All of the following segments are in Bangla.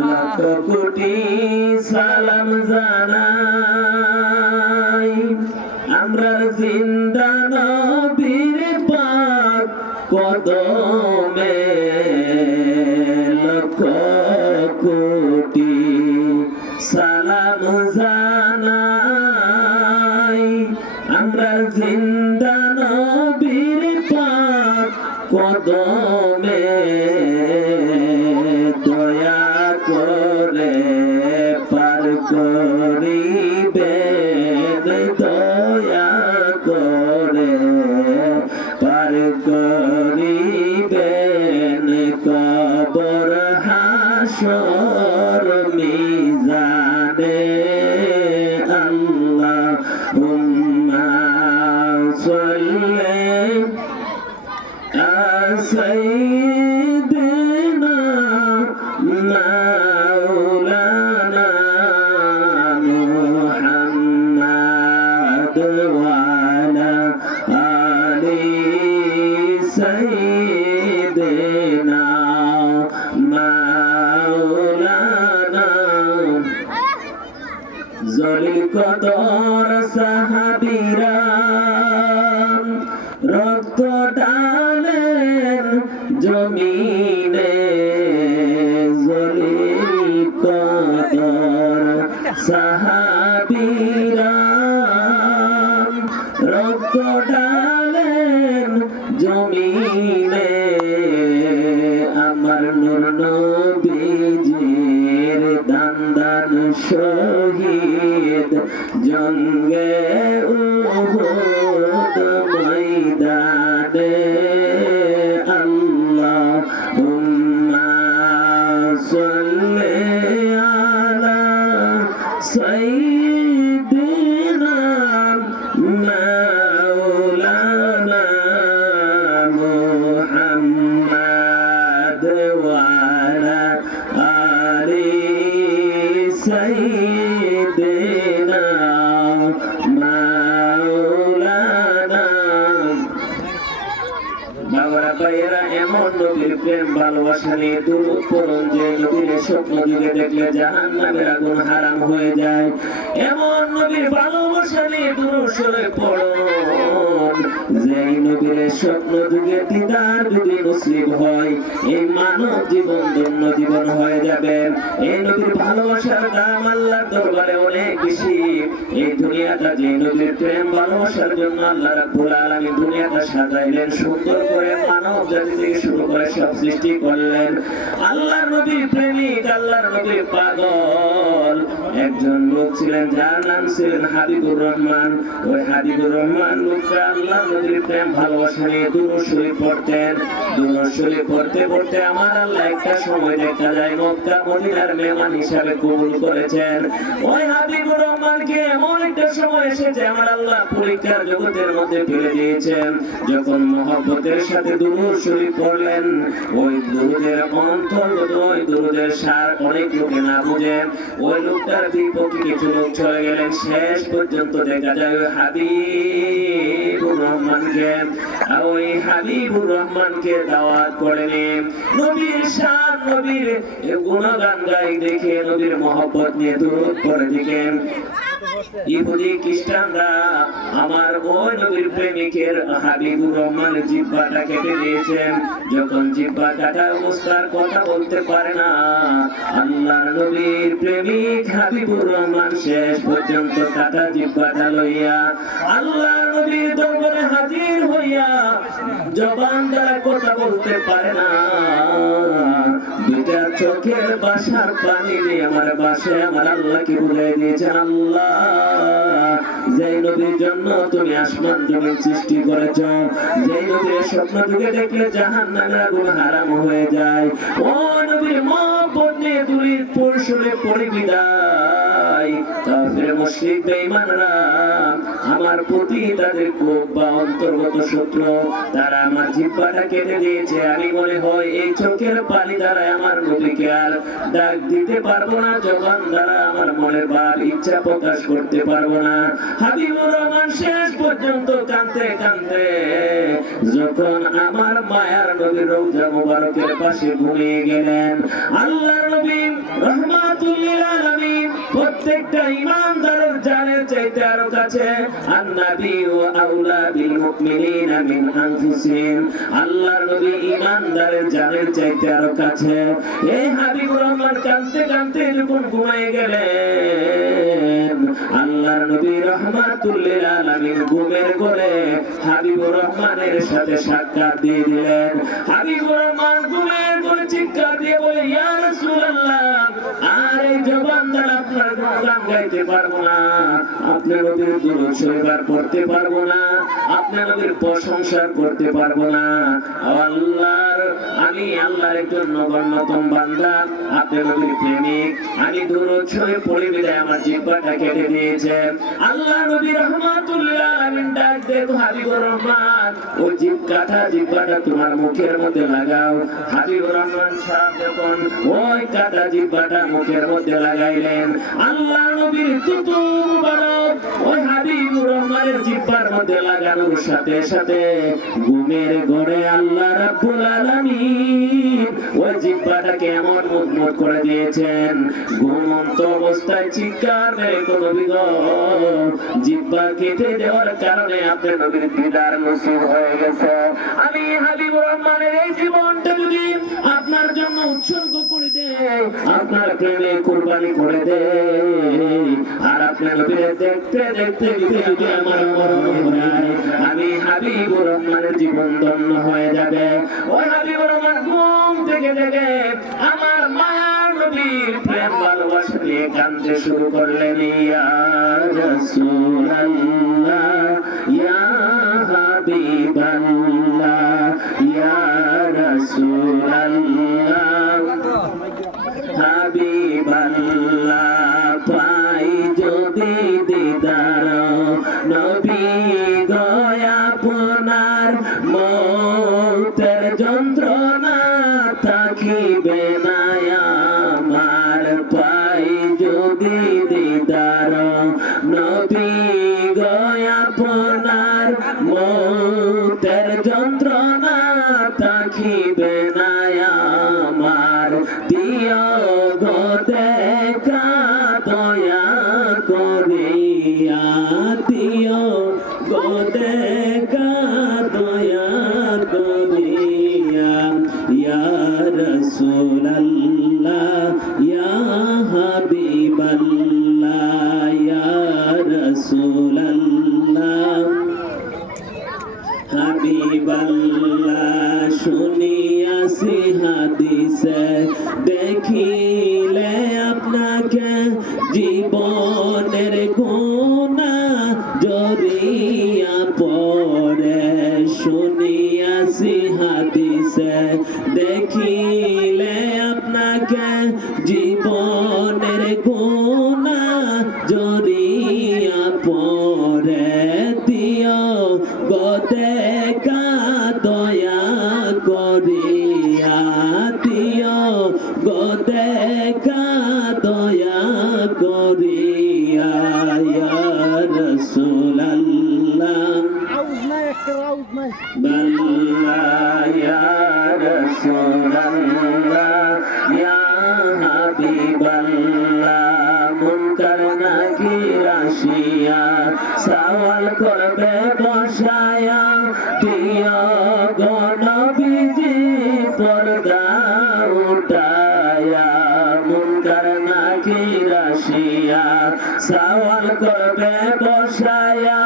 লাখ কোটি সালাম জানাই আমরা জিন্দা নবীর পাক কদমে লাখ কোটি সালাম জানাই আমরা জিন্দা নবীর পাক কদমে দয়া করে পার করিবেন দয়া করে পার করিবেন কবর হাসর মিজানে আল্লাহুম্মা সাল্লি সাইয়্যিদিনা মাওলানা মুহাম্মদ ওয়া আলা আলি সাইয়্যিদিনা মাওলানা জলিল কদর সাহাবীরা রক্ত ডালেন জমিনে জলিল কদর সাহাবীরা রক্ত ডালেন জমিনে আমার নূর নবীজির দান দান শহীদ জঙ্গে উহুদ ময়দানে আল্লাহুম্মা সাল্লি আলা সাইয়্যিদিনা মাওলানা মুহাম্মদ ওয়া আলা আলি সাইয়্যিদিনা মাওলানা বাবারা ভাইয়েরা এমন নবীর প্রেম ভালোবাসা নিয়ে দুরূদ পড়ুন যে নবীর স্বপ্ন যুগে দেখলে জাহান্নামের আগুন হারাম হয়ে যায় এমন নবীর ভালোবাসা নিয়ে দুরূদ শরীফ পড়ুন যেই নবীর স্বপ্ন যুগে দিদার যদি নসিব হয় এই মানব জীবন ধন্য জীবন হয়ে যাবে এই নবীর ভালোবাসার দাম আল্লাহর দরবারে অনেক বেশি এই দুনিয়াটা যে নবীর প্রেম ভালোবাসার জন্য আল্লাহ রাব্বুল আলামিন দুনিয়াটা সাজাইলেন সুন্দর করে মানব জাতি থেকে শুরু করে সব সৃষ্টি করলেন আল্লাহর নবীর প্রেমিক আল্লাহর নবীর পাগল একজন লোক ছিলেন যার নাম ছিলেন হাবিবুর রহমান ওই হাবিবুর রহমান লোকটা আল্লাহর নবীর প্রেম ভালোবাসা নিয়ে দুরূদ শরীফ পড়তেন দুরূদ শরীফ পড়তে পড়তে আমার আল্লাহ একটা সময় দেখা যায় মক্কা মদিনার মেহমান হিসাবে কবুল করেছেন ওই হাবিবুর রহমানকে এমন একটা সময় এসেছে আমার আল্লাহ পরীক্ষার জগতের মধ্যে ফেলে দিয়েছেন যখন মহব্বতের সাথে দুরূদ শরীফ পড়লেন ওই দুরূদের অন্তর্গত ওই দুরূদের সার অনেক লোকে না বুঝে ওই লোকটার বিপক্ষে কিছু লোক চলে গেলেন শেষ পর্যন্ত দেখা যায় ওই হাবিবুর রহমানকে দাওয়াত করেনি নবীর শান নবীর গুণগান গাই দেখে নবীর মহব্বত নিয়ে দুরূদ পড়ে দেখে ইহুদি খ্রিস্টানরা আমার ওই নবীর প্রেমিকের হাবিবুর রহমান জিহ্বাটা কেটে দিয়েছেন যখন জিহ্বা কাটা অবস্থার কথা বলতে পারে না আল্লাহর নবীর প্রেমিক হাবিবুর রহমান শেষ পর্যন্ত কাটা জিহ্বাটা লইয়া আল্লাহর নবীর দরবারে হাজির হইয়া জবান দ্বারা কথা বলতে পারে না দুটা চোখের বাসার পানি দিয়ে আমার বাসায় আমার আল্লাহকে ভুলে দিয়েছেন আল্লাহ যেই নবীর জন্য তুমি আসমান জমিন সৃষ্টি করেছ যেই নবীর স্বপ্ন যুগে দেখলে জাহান্নামের আগুন হারাম হয়ে যায় ও নবীর মহব্বত নিয়ে দুরূদ পড়ে পড়ে বিদায় কাফের মুশরিক বেঈমানরা আমার প্রতি তাদের কোপ বা অন্তর্গত শত্রু তারা আমার জিহ্বাটা কেটে দিয়েছে আমি মনে হয় এই চোখের পানি দ্বারা আমার নবীকে আর ডাক দিতে পারবো না জবান দ্বারা আমার মনের ভাব ইচ্ছা প্রকাশ করতে পারবো না হাবিবুর রহমান শেষ পর্যন্ত কাঁদতে কাঁদতে যখন আমার মায়ার নবী রওজা মুবারকের পাশে ঘুমিয়ে গেলেন, আল্লাহর নবী রাহমাতুল লিল আলামিন প্রত্যেকটা ঈমানদারের জানের চাইতে আরো কাছে, আন-নবী ওয়া আউলা বিল মুমিনিনা মিন আনফুসিহিম, আল্লাহর নবী ঈমানদারের জানের চাইতে আরো কাছে। এই হাবিবুর রহমান কাঁদতে কাঁদতে যখন ঘুমিয়ে গেলেন, আল্লাহর নবী রাহমাতুল লিল আলামিন ঘুমের ঘরে হাবিবুর রহমানের সাথে সাক্ষাৎ দিয়ে দিলেন। হাবিবুর রহমান ঘুমের ঘরে চিৎকার দিয়ে বলে, ইয়া রাসূলুল্লাহ, আর এই জবান দ্বারা আপনার গুণগান গাইতে পারবো না, আপনার নবীর দুরূদ শরীফ পড়তে পারবো না, আপনার নবীর প্রশংসা করতে পারবো না। আমি আল্লাহর একজন নগণ্যতম বান্দা, আপনার নবীর প্রেমিক, আমি দুরূদ শরীফ পড়ে বিদায় আমার জিহ্বাটা কেটে দিয়েছে। আল্লাহ নবী রাহমাতুল লিল আলামিন ডাক দেখো হাবিবুর রহমান, ওই জিহ্বাটা তোমার মুখের মধ্যে লাগাও। হাবিবুর রহমান সাহেব যখন ওই কাটা জিহ্বাটা মুখের মধ্যে লাগাইলেন, আল্লাহ নবীর থুতু মুবারক ওই হাবিবুর রহমানের জিহ্বার মধ্যে লাগানোর সাথে সাথে ঘুমের ঘরে আল্লাহ রাব্বুল আলামিন ওই জিহ্বাটাকে এমন মুখমুখ করে দিয়েছেন, ঘুমন্ত অবস্থায় চিৎকার মেরে কোন জিহ্বা কেটে দেওয়ার কারণে আপনার নবীর দিদার নসিব হয়ে গেছে। আমি হাবিবুর রহমানের এই জীবনটা যদি আপনার জন্য উৎসর্গ করে দেই, আপনার প্রেমে কুরবানি করে দেই, আর আপনার নবীর দেখতে দেখতে যদি আমার মরণ হয়, আমি হাবিবুর রহমানের জীবন ধন্য হয়ে যাবে। ওই হাবিবুর রহমান ঘুম থেকে জেগে আমার মায়ার নবীর প্রেম ভালোবাসা নিয়ে কাঁদতে শুরু করলেন, ইয়া রাসূলুল্লাহ, ইয়া হাবিবাল্লাহ, ইয়া রাসূলুল্লাহ, হাবিবাল্লাহ, পাই যদি দিদার নবী গো আপনার, মৌতের যন্ত্রণা থাকিবে না আমার, পাই যদি দিদার নবী গো আপনার, মৌতের যন্ত্রণা থাকিবে না আমার, দিও গো দেখা দয়া করিয়া, দিও গো দেখা দয়া করিয়া, ইয়া রাসূলুল্লাহ, ইয়া হাবিবাল্লাহ, ইয়া রাসূলুল্লাহ, হাবিবাল্লাহ, শুনিয়াছি হাদিসে দেখিলে আপনাকে জীবনের গুনাহ জড়িয়া পড়ে, শুনিয়াছি হাদিসে দেখিলে আপনাকে জীবনের গুনাহ জড়িয়া পড়ে, দিও গো দেখা দয়া করিয়া, দিও গো দেখা দয়া করিয়া, ইয়া রাসূলুল্লাহ, বাল্লাহ, ইয়া রাসূলুল্লাহ, ইয়া হাবিবাল্লাহ, মুনকার নাকির আসিয়া সওয়াল করবে বসায়া, দিও গো নবীজি পর্দা উঠায়া, মুনকার নাকির আসিয়া সওয়াল করবে বসায়া,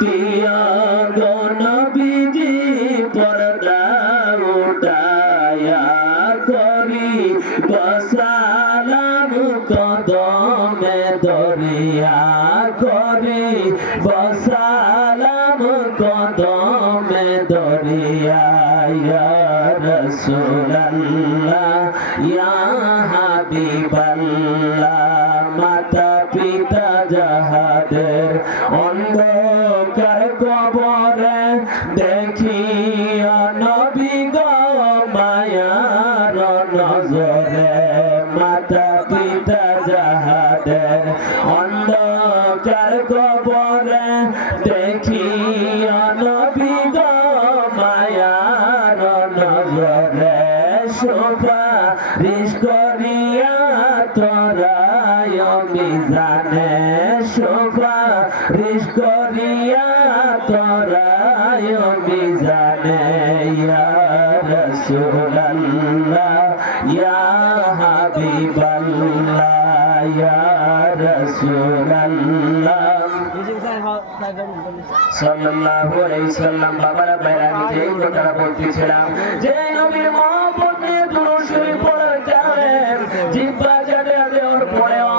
দিও গো নবীজি পর্দা উঠায়া, করি বসালাম কদমে দরিয়া, করি বসালাম কদমে দরিয়া, ইয়া রাসূলুল্লাহ, ইয়া হাবিবাল্লাহ, মাতা পিতা যাহাদের অন্ধকার কবরে দেখিয়া নবী গো মায়ার নজরে, মাতা পিতা যাহাদের অন্ধকার কবরে দেখিয়া নবী গো সুপারিশ করিয়া তোরায় মিজানে সুপারিশ করিয়া তোরায় মিজানে ইয়া রাসূলুল্লাহ ইয়া হাবিবাল্লাহ ইয়া রাসূলুল্লাহ সাল্লাল্লাহু আলাইহি সাল্লাম। বাবারা ভাইরা, আমি যে কথাটা বলতেছিলাম যে নবীর মহব্বত নিয়ে দুরূদ শরীফ পড়া জানেন, জিহ্বা জানে দেওয়ার পরেও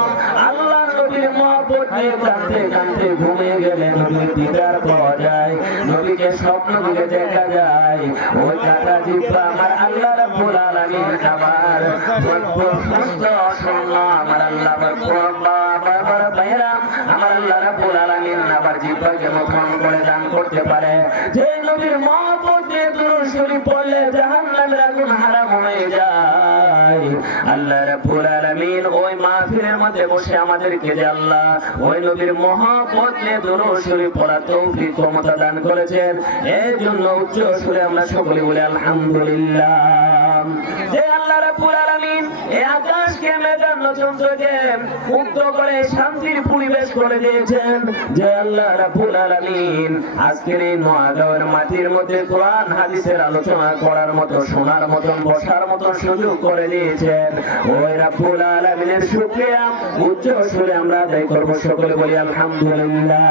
আল্লাহর নবীর মহব্বত নিয়ে কাঁদতে কাঁদতে ঘুমিয়ে গেলে নবীর দিদার পাওয়া যায়, নবীকে স্বপ্ন দিকে দেখা যায়। ওই কাটা জিহ্বা আমার আল্লাহ রাব্বুল আলামিন আমার আমার আল্লাহ বাবারা ভাইরা, আমার আল্লাহ রাব্বুল আলামিন আবার জিহ্বাকে মথন করে দান করতে পারে। যে নবীর মহব্বত নিয়ে দুরূদ শরীফ পড়লে জাহান্নামের আগুন হারাম হয়ে যায়। আল্লাহ রাব্বুল আলামিন ওই মাহফিলের মধ্যে বসে আমাদেরকে যে আল্লাহ ওই নবীর মহব্বত নিয়ে দুরূদ শরীফ পড়ার তৌফিক ক্ষমতা দান করেছেন, এর জন্য উচ্চ সুরে আমরা সকলে বলি আলহামদুলিল্লাহ। যে আল্লাহ রাব্বুল আলামিন এই আকাশকে মেঘার নক্ষত্রকে মুক্ত করে শান্তির পরিবেশ করে দিয়েছেন, যে আল্লাহ রাব্বুল আলামিন আজকের এই নোয়াগাঁওয়ের মাটির মধ্যে কোরআন হাদিসের আলোচনা করার মতো, শোনার মতন, বসার মতো সুযোগ করে দিয়েছেন, ওই রাব্বুল আলামিনের শুকরিয়া উচ্চ সুরে আমরা আদায় করব, সকলে বলি আলহামদুলিল্লাহ।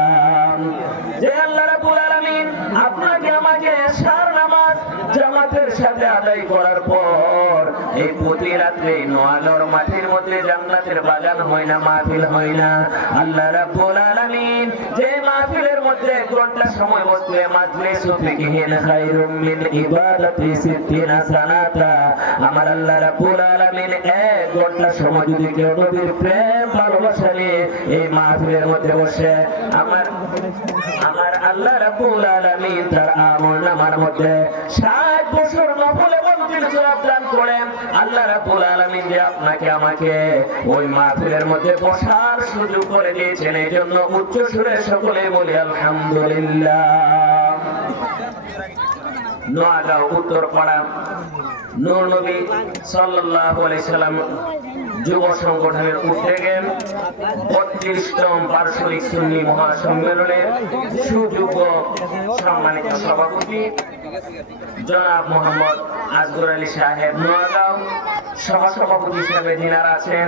যে আল্লাহ রাব্বুল আলামিন আপনাকে আমাকে সার নামাজ জামাতের সাথে আদায় করার পর এই প্রতি রাত্রে নোয়াগাঁওর মাটির মধ্যে জান্নাতের বাগান হয় না, মাহফিল হয় না। আল্লাহ রাব্বুল আলামিন যে মাহফিলের মধ্যে এক ঘন্টা সময় বসলে মাজলিসু ফিকহিন খায়রুম মিন ইবাদাতি সিত্তিনা সানাতা, আমার আল্লাহ রাব্বুল আলামিন এক ঘন্টা সময় যদি কেউ নবীর প্রেম ভালোবাসা নিয়ে এই মাহফিলের মধ্যে বসে, আমার আল্লাহ রাব্বুল আলামিন তার আমলনামার মধ্যে 60 বছর নফলে বন্দির সওয়াব দান করেন। আল্লাহ রাব্বুল আলামিন যে আপনাকে আমাকে ওই মাহফিলের মধ্যে বসার সুযোগ করে দিয়েছেন, এই জন্য উচ্চ সুরে সকলে বলি আলহামদুলিল্লাহ। নোয়াগাঁও উত্তরপাড়া নূর নবী সাল্লাল্লাহু আলাইহি সাল্লাম যুব সংগঠনের উদ্যোগে 32তম বার্ষিক সুন্নি মহাসম্মেলনের সুযোগ্য সম্মানিত সভাপতি জনাব মোহাম্মদ আসগর আলী সাহেব নোয়াগাঁও, সহসভাপতি হিসেবে যিনারা আছেন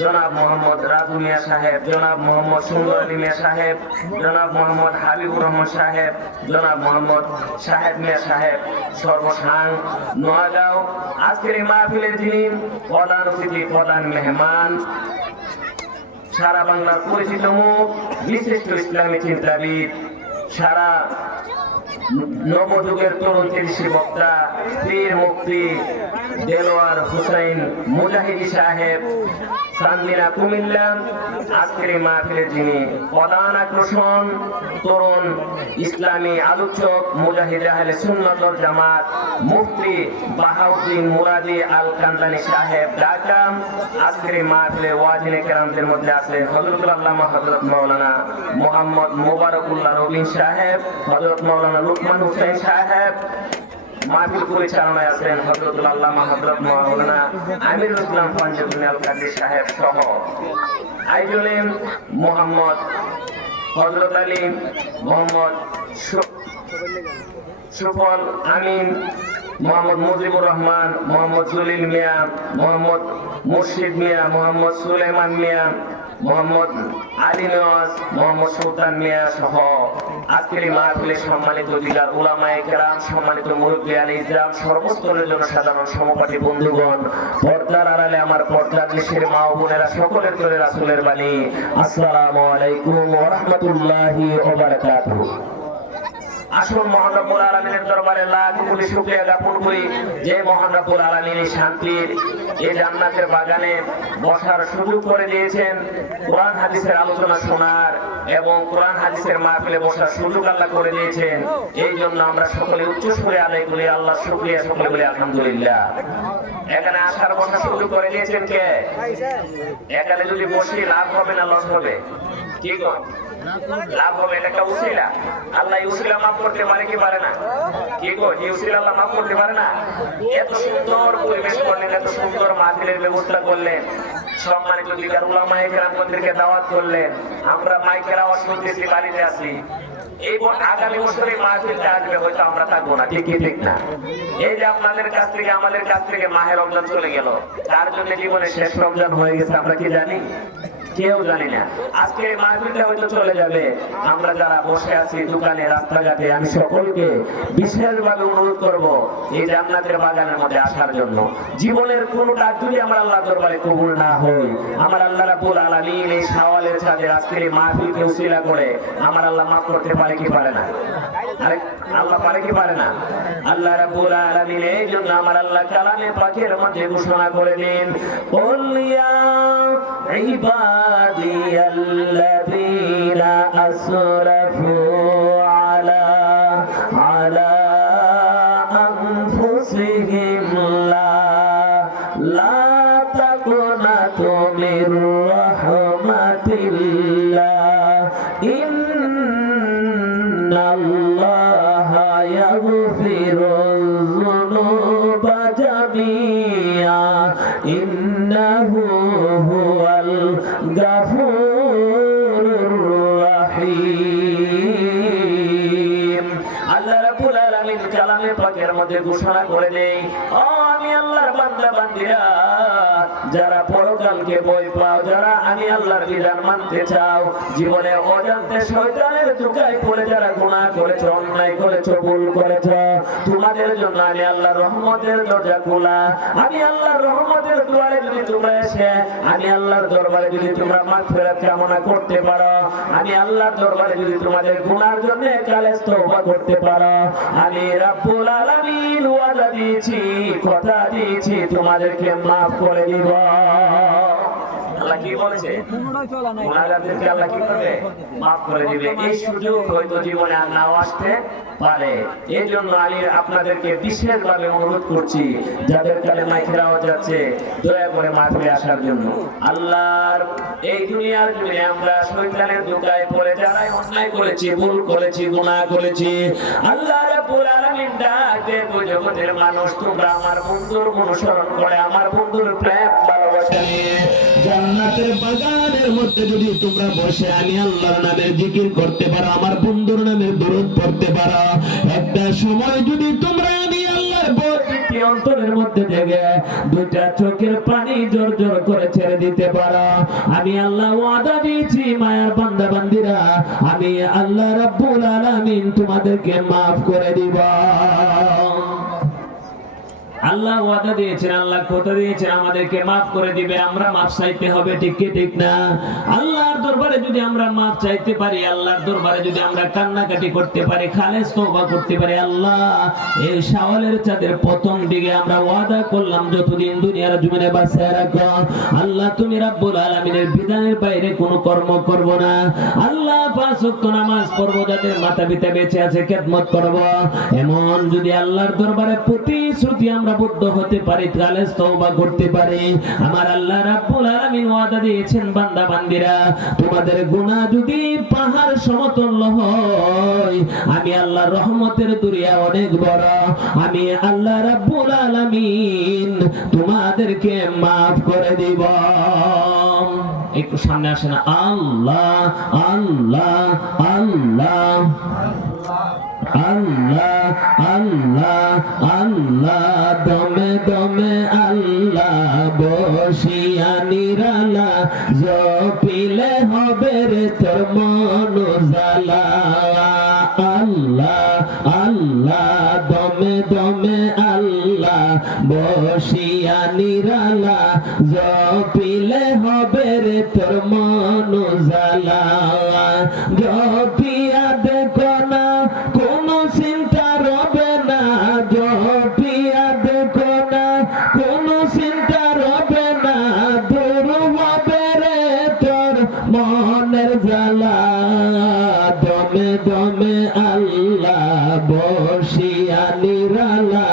জনাব মোহাম্মদ রাজু মিয়া সাহেব, জনাব মোহাম্মদ সুন্দর আলী মিয়া সাহেব, জনাব মোহাম্মদ হাবিবুর রহমান সাহেব, জনাব মোহাম্মদ সাহেব মিয়া সাহেব, সর্বসাং নোয়াগাঁও। আজকের এই মাহফিলে যিনি প্রধান অতিথি, প্রধান মেহমান, সারা বাংলার পরিচিত মুখ, বিশিষ্ট ইসলামী চিন্তাবিদ, সারা নবযুগের তরুণ কৃষি বক্তা, পীর মুফতি দেলোয়ার হুসাইন মুজাহিদি সাহেব, চান্দিনা কুমিল্লা। আজকের এই মাহফিলে যিনি প্রধান আকর্ষণ, তরুণ ইসলামী আলোচক, মুজাহিদ আহলে সুন্নাত ওয়াল জামাত, মুফতি বাহাউদ্দিন মুরাদি আল কান্দানী সাহেব ঢাকা। আজকের এই মাহফিলে ওয়াজিনে কেরামদের মধ্যে আছেন হযরতুল আল্লামা হযরত মাওলানা মুহাম্মদ মুবারকুল্লাহ রবিন সাহেব, হযরত মাওলানা লুকমান হুসাইন সাহেব। মাহফিল পরিচালনায় আছেন হযরতুল আল্লামা হযরত মাওলানা আমিরুল ইসলাম পাঞ্জাবী আল কাদরি সাহেব সহ আয়োজনে মোহাম্মদ হযরত আলী, মোহাম্মদ সুফল আমিন, মোহাম্মদ মুজিবুর রহমান, মোহাম্মদ জলিল মিয়া, মোহাম্মদ মুর্শিদ মিয়া, মোহাম্মদ সুলাইমান মিয়া, মোহাম্মদ আলী নওয়াজ, মোহাম্মদ সুলতান মিয়া সহ আজকের এই মাহফিলে সম্মানিত জেলার উলামায়ে কেরাম, সম্মানিত মুরব্বিয়ান ইসলাম, সর্বস্তরের জনসাধারণ, সমপাঠী বন্ধুগণ, পর্দার আড়ালে আমার পর্দার দেশের মা ও বোনেরা, সকলের করে রাসূলের বাণী, আসসালামু আলাইকুম ওয়া রাহমাতুল্লাহি ওয়া বারাকাতুহু। আসুন মহান রব্বুল আলামিনের দরবারে লাখ কোটি শুকরিয়া জ্ঞাপন করি, যে মহান রব্বুল আলামিন এই শান্তির এই জান্নাতের বাগানে বসার সুযোগ করে দিয়েছেন, কোরআন হাদিসের আলোচনা শোনার এবং কোরআন হাদিসের মাহফিলে বসার সুযোগ আল্লাহ করে দিয়েছেন। এই জন্য আমরা সকলে উচ্চ সুরে আদায় করি আল্লাহর শুকরিয়া, সকলে বলি আলহামদুলিল্লাহ। এখানে আসার বসার সুযোগ করে দিয়েছেন কে? এখানে যদি বসি লাভ হবে না লস হবে? কি কর লাভ হবে, এটা একটা উসিলা। আল্লাহ উসিলা মাফ করতে পারে কি পারে না? কি গো, এই উসিলা আল্লাহ মাফ করতে পারে না? এত সুন্দর পরিবেশ করলেন, এত সুন্দর মাহফিলের ব্যবস্থা করলেন, সম্মানিত দিদার উলামায়ে কেরামদেরকে দাওয়াত করলেন, আমরা মাইকের আওয়াজ শুনতেছি, বাড়িতে আছি। এই আগামী বছরে মাহফিলটা আসবে, হয়তো আমরা থাকবো না, ঠিক কি ঠিক না? এই যে আপনাদের কাছ থেকে আমাদের কাছ থেকে মাহে রমজান চলে গেল, তার জন্য জীবনে শেষ রমজান হয়ে গেছে, আমরা কি জানি? কেউ জানি না। আজকে মাহফিলটা হয়তো চলে যাবে, আমরা যারা বসে আছি দোকানে, রাস্তাঘাটে, আমি সকলকে বিশেষভাবে অনুরোধ করব এই জান্নাতের বাগানের মধ্যে আসার জন্য। জীবনের কোনো কাজ যদি আমার আল্লাহ দরবারে কবুল না হয়, আমার আল্লাহ রাব্বুল আলামিন এই শাওয়ালের চাঁদে আজকের এই মাহফিলকে উসিলা করে আমার আল্লাহ মাফ করতে পারে কি পারে না? আরে আল্লাহ পারে কি পারে না? আল্লাহ রাব্বুল আলামিন এই জন্য আমার আল্লাহ কালামে পাকের মধ্যে ঘোষণা করে দিন, কুল ইয়া ইবাদিয়াল্লাযীনা আসরাফু আলা আনফুসিহিম লা তাকুনাতু মির রাহমাতিল্লাহ ইন্নাল্লাহা ইয়াগফিরুয যুনুবা জামিআ ইন্নাহু হুয়াল গাফুরুর রাহিম। আল্লাহ রাব্বুল আলামিন কালামে পাকের মধ্যে ঘোষণা করে দেই, ও আমি আল্লাহর বান্দা বান্দীরা, যারা পরকালকে ভয় পাও, যারা আমি আল্লাহর বিধান মানতে চাও, জীবনে অজান্তে শয়তানের ধোঁকায় পড়ে যারা গুনাহ করেছো, অন্যায় করেছো, ভুল করেছো, তোমাদের জন্য আমি আল্লাহর রহমতের দরজা খোলা। আমি আল্লাহর রহমতের দুয়ারে যদি তোমরা এসে আমি আল্লাহর দরবারে যদি তোমরা মাগফিরাত কামনা করতে পারো, আমি আল্লাহর দরবারে যদি তোমাদের গুনার জন্য খালেস তওবা করতে পারো, আমি রাব্বুল আলামিন ওয়াদা দিয়েছি, কথা দিয়েছি, তোমাদেরকে মাফ করে দিব। আল্লাহ কি বলেছে? গুনাহগারদেরকে আল্লাহ কি করবে? মাফ করে দিবে। এই সুযোগ হয়তো জীবনে আর নাও আসতে পারে। এই জন্য আমি আপনাদেরকে বিশেষভাবে অনুরোধ করছি, যাদের কালেমায় খেলাওয়াত যাচ্ছে, দয়া করে মাহফিলে আসার জন্য। আল্লাহর এই দুনিয়ার জুড়ে আমরা শয়তানের ধোঁকায় পড়ে যারাই অন্যায় করেছি, ভুল করেছি, গুনাহ করেছি, আল্লাহ রাব্বুল আলামিন ডাক দেয়, জগতের মানুষ তোমরা আমার বন্ধুর অনুসরণ করে, আমার বন্ধুর প্রেম ভালোবাসা নিয়ে জান্নাতের বাগানের মধ্যে যদি তোমরা বসে আমি আল্লাহর নামের জিকির করতে পারো, আমার বন্ধুর নামে দরুদ পড়তে পারো, একটা সময় যদি তোমরা আমি আল্লাহর বরকতি অন্তরের মধ্যে থেকে দুইটা চোখের পানি জোর জোর করে ছেড়ে দিতে পারো, আমি আল্লাহ ওয়াদা দিয়েছি মায়ার বান্দা বান্দীরা, আমি আল্লাহ রাব্বুল আলামিন তোমাদেরকে মাফ করে দিব। আল্লাহ ওয়াদা দিয়েছেন, আল্লাহ কথা দিয়েছেন, আমাদেরকে মাফ করে দিবে। আমরা মাফ চাইতে হবে, ঠিক কি ঠিক না? আল্লাহর দরবারে যদি আমরা মাফ চাইতে পারি, আল্লাহর দরবারে যদি আমরা কান্নাকাটি করতে পারি, খালেস তওবা করতে পারি, আল্লাহ এই শাওয়ালের চাঁদের প্রথম দিকে আমরা ওয়াদা করলাম যতদিন দুনিয়ার জমিনে বাঁচিয়ে রাখো, আল্লাহ তুমি রাব্বুল আলামিনের বিধানের বাইরে কোনো কর্ম করব না। আল্লাহ পাঁচ ওয়াক্ত নামাজ পড়ব, যাদের মাতা পিতা বেঁচে আছে খেদমত করব, এমন যদি আল্লাহর দরবারে প্রতিশ্রুতি আমরা বদ্ধ হতে পারি, খালেস তওবা করতে পারি, আমার আল্লাহ রাব্বুল আলামিন ওয়াদা দিয়েছেন, বান্দা বান্দীরা তোমাদের গুনাহ যদি পাহাড় সমতুল্য হয়, আমি আল্লাহর রহমতের দরিয়া অনেক বড়, আমি আল্লাহ রাব্বুল আলামিন তোমাদেরকে maaf করে দিব। একটু সামনে আসেন, আল্লাহ আল্লাহ আল্লাহ আল্লাহ আল্লাহ আল্লাহ, দমে দমে আল্লাহ, বসিয়া নিরালা, জপিলে হবে রে তোর মন উজালা, আল্লাহ আল্লাহ দমে দমে আল্লাহ, বসিয়া নিরালা, জপিলে হবে রে তোর মন উজালা, জপিয়া দেখো না কোনো চিন্তা রবে না, জপিয়া দেখো না কোনো চিন্তা রবে না, দূর হবে রে তোর মনের জ্বালা, দমে দমে আল্লাহ, বসিয়া নিরালা,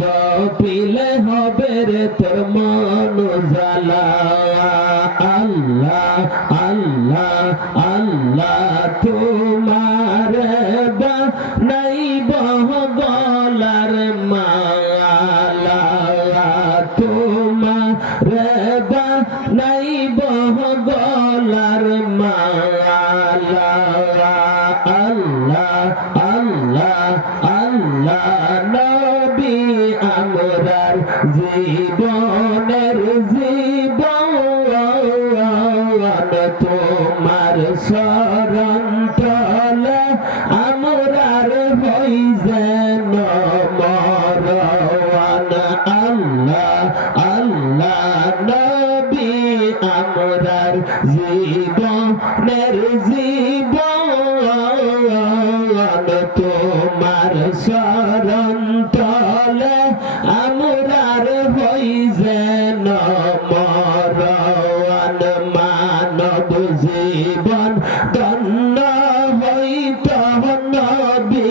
জপিলে হবে রে তোর মন জ্বালা, আল্লাহ আল্লাহ আল্লাহ গলার মালা তোমার বানাইব গলার মালা আল্লাহ আল্লাহ আল্লাহ নবী আমরার জীবনের জীবন তোমার শরণ তলে আমরার হই যেন মরণ আল্লাহ আল্লাহ নবী আমরার জীবনের জীবন তোমার শরণ তলে আমরার হই যেন মরণ মানব জীবন ধন্য হইত নবী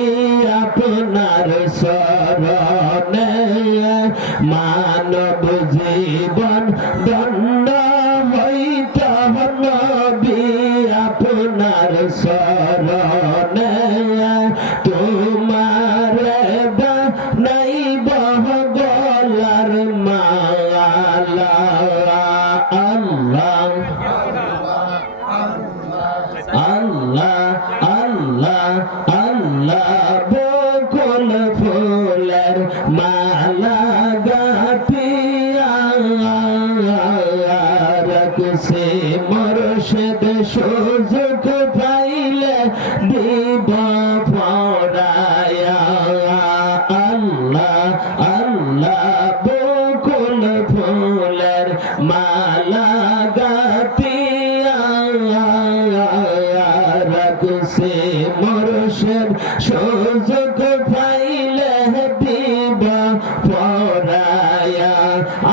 আপনার শরণে মানব জীবন ধন্য হইত নবী আপনার শরণে তোমার বানাইব গলার মালা আল্লাহ আল্লাহ আল্লাহ আল্লাহ বকুল ফুলের মালা গাতিয়া রাখছে মুর্শিদ সুযোগ পাইলে দিব পড়ায়া আল্লাহ আল্লাহ বকুল ফুলের মালা গাতিয়া রাখছে মুর্শিদ সুযোগ পাইলে দিব পড়ায়া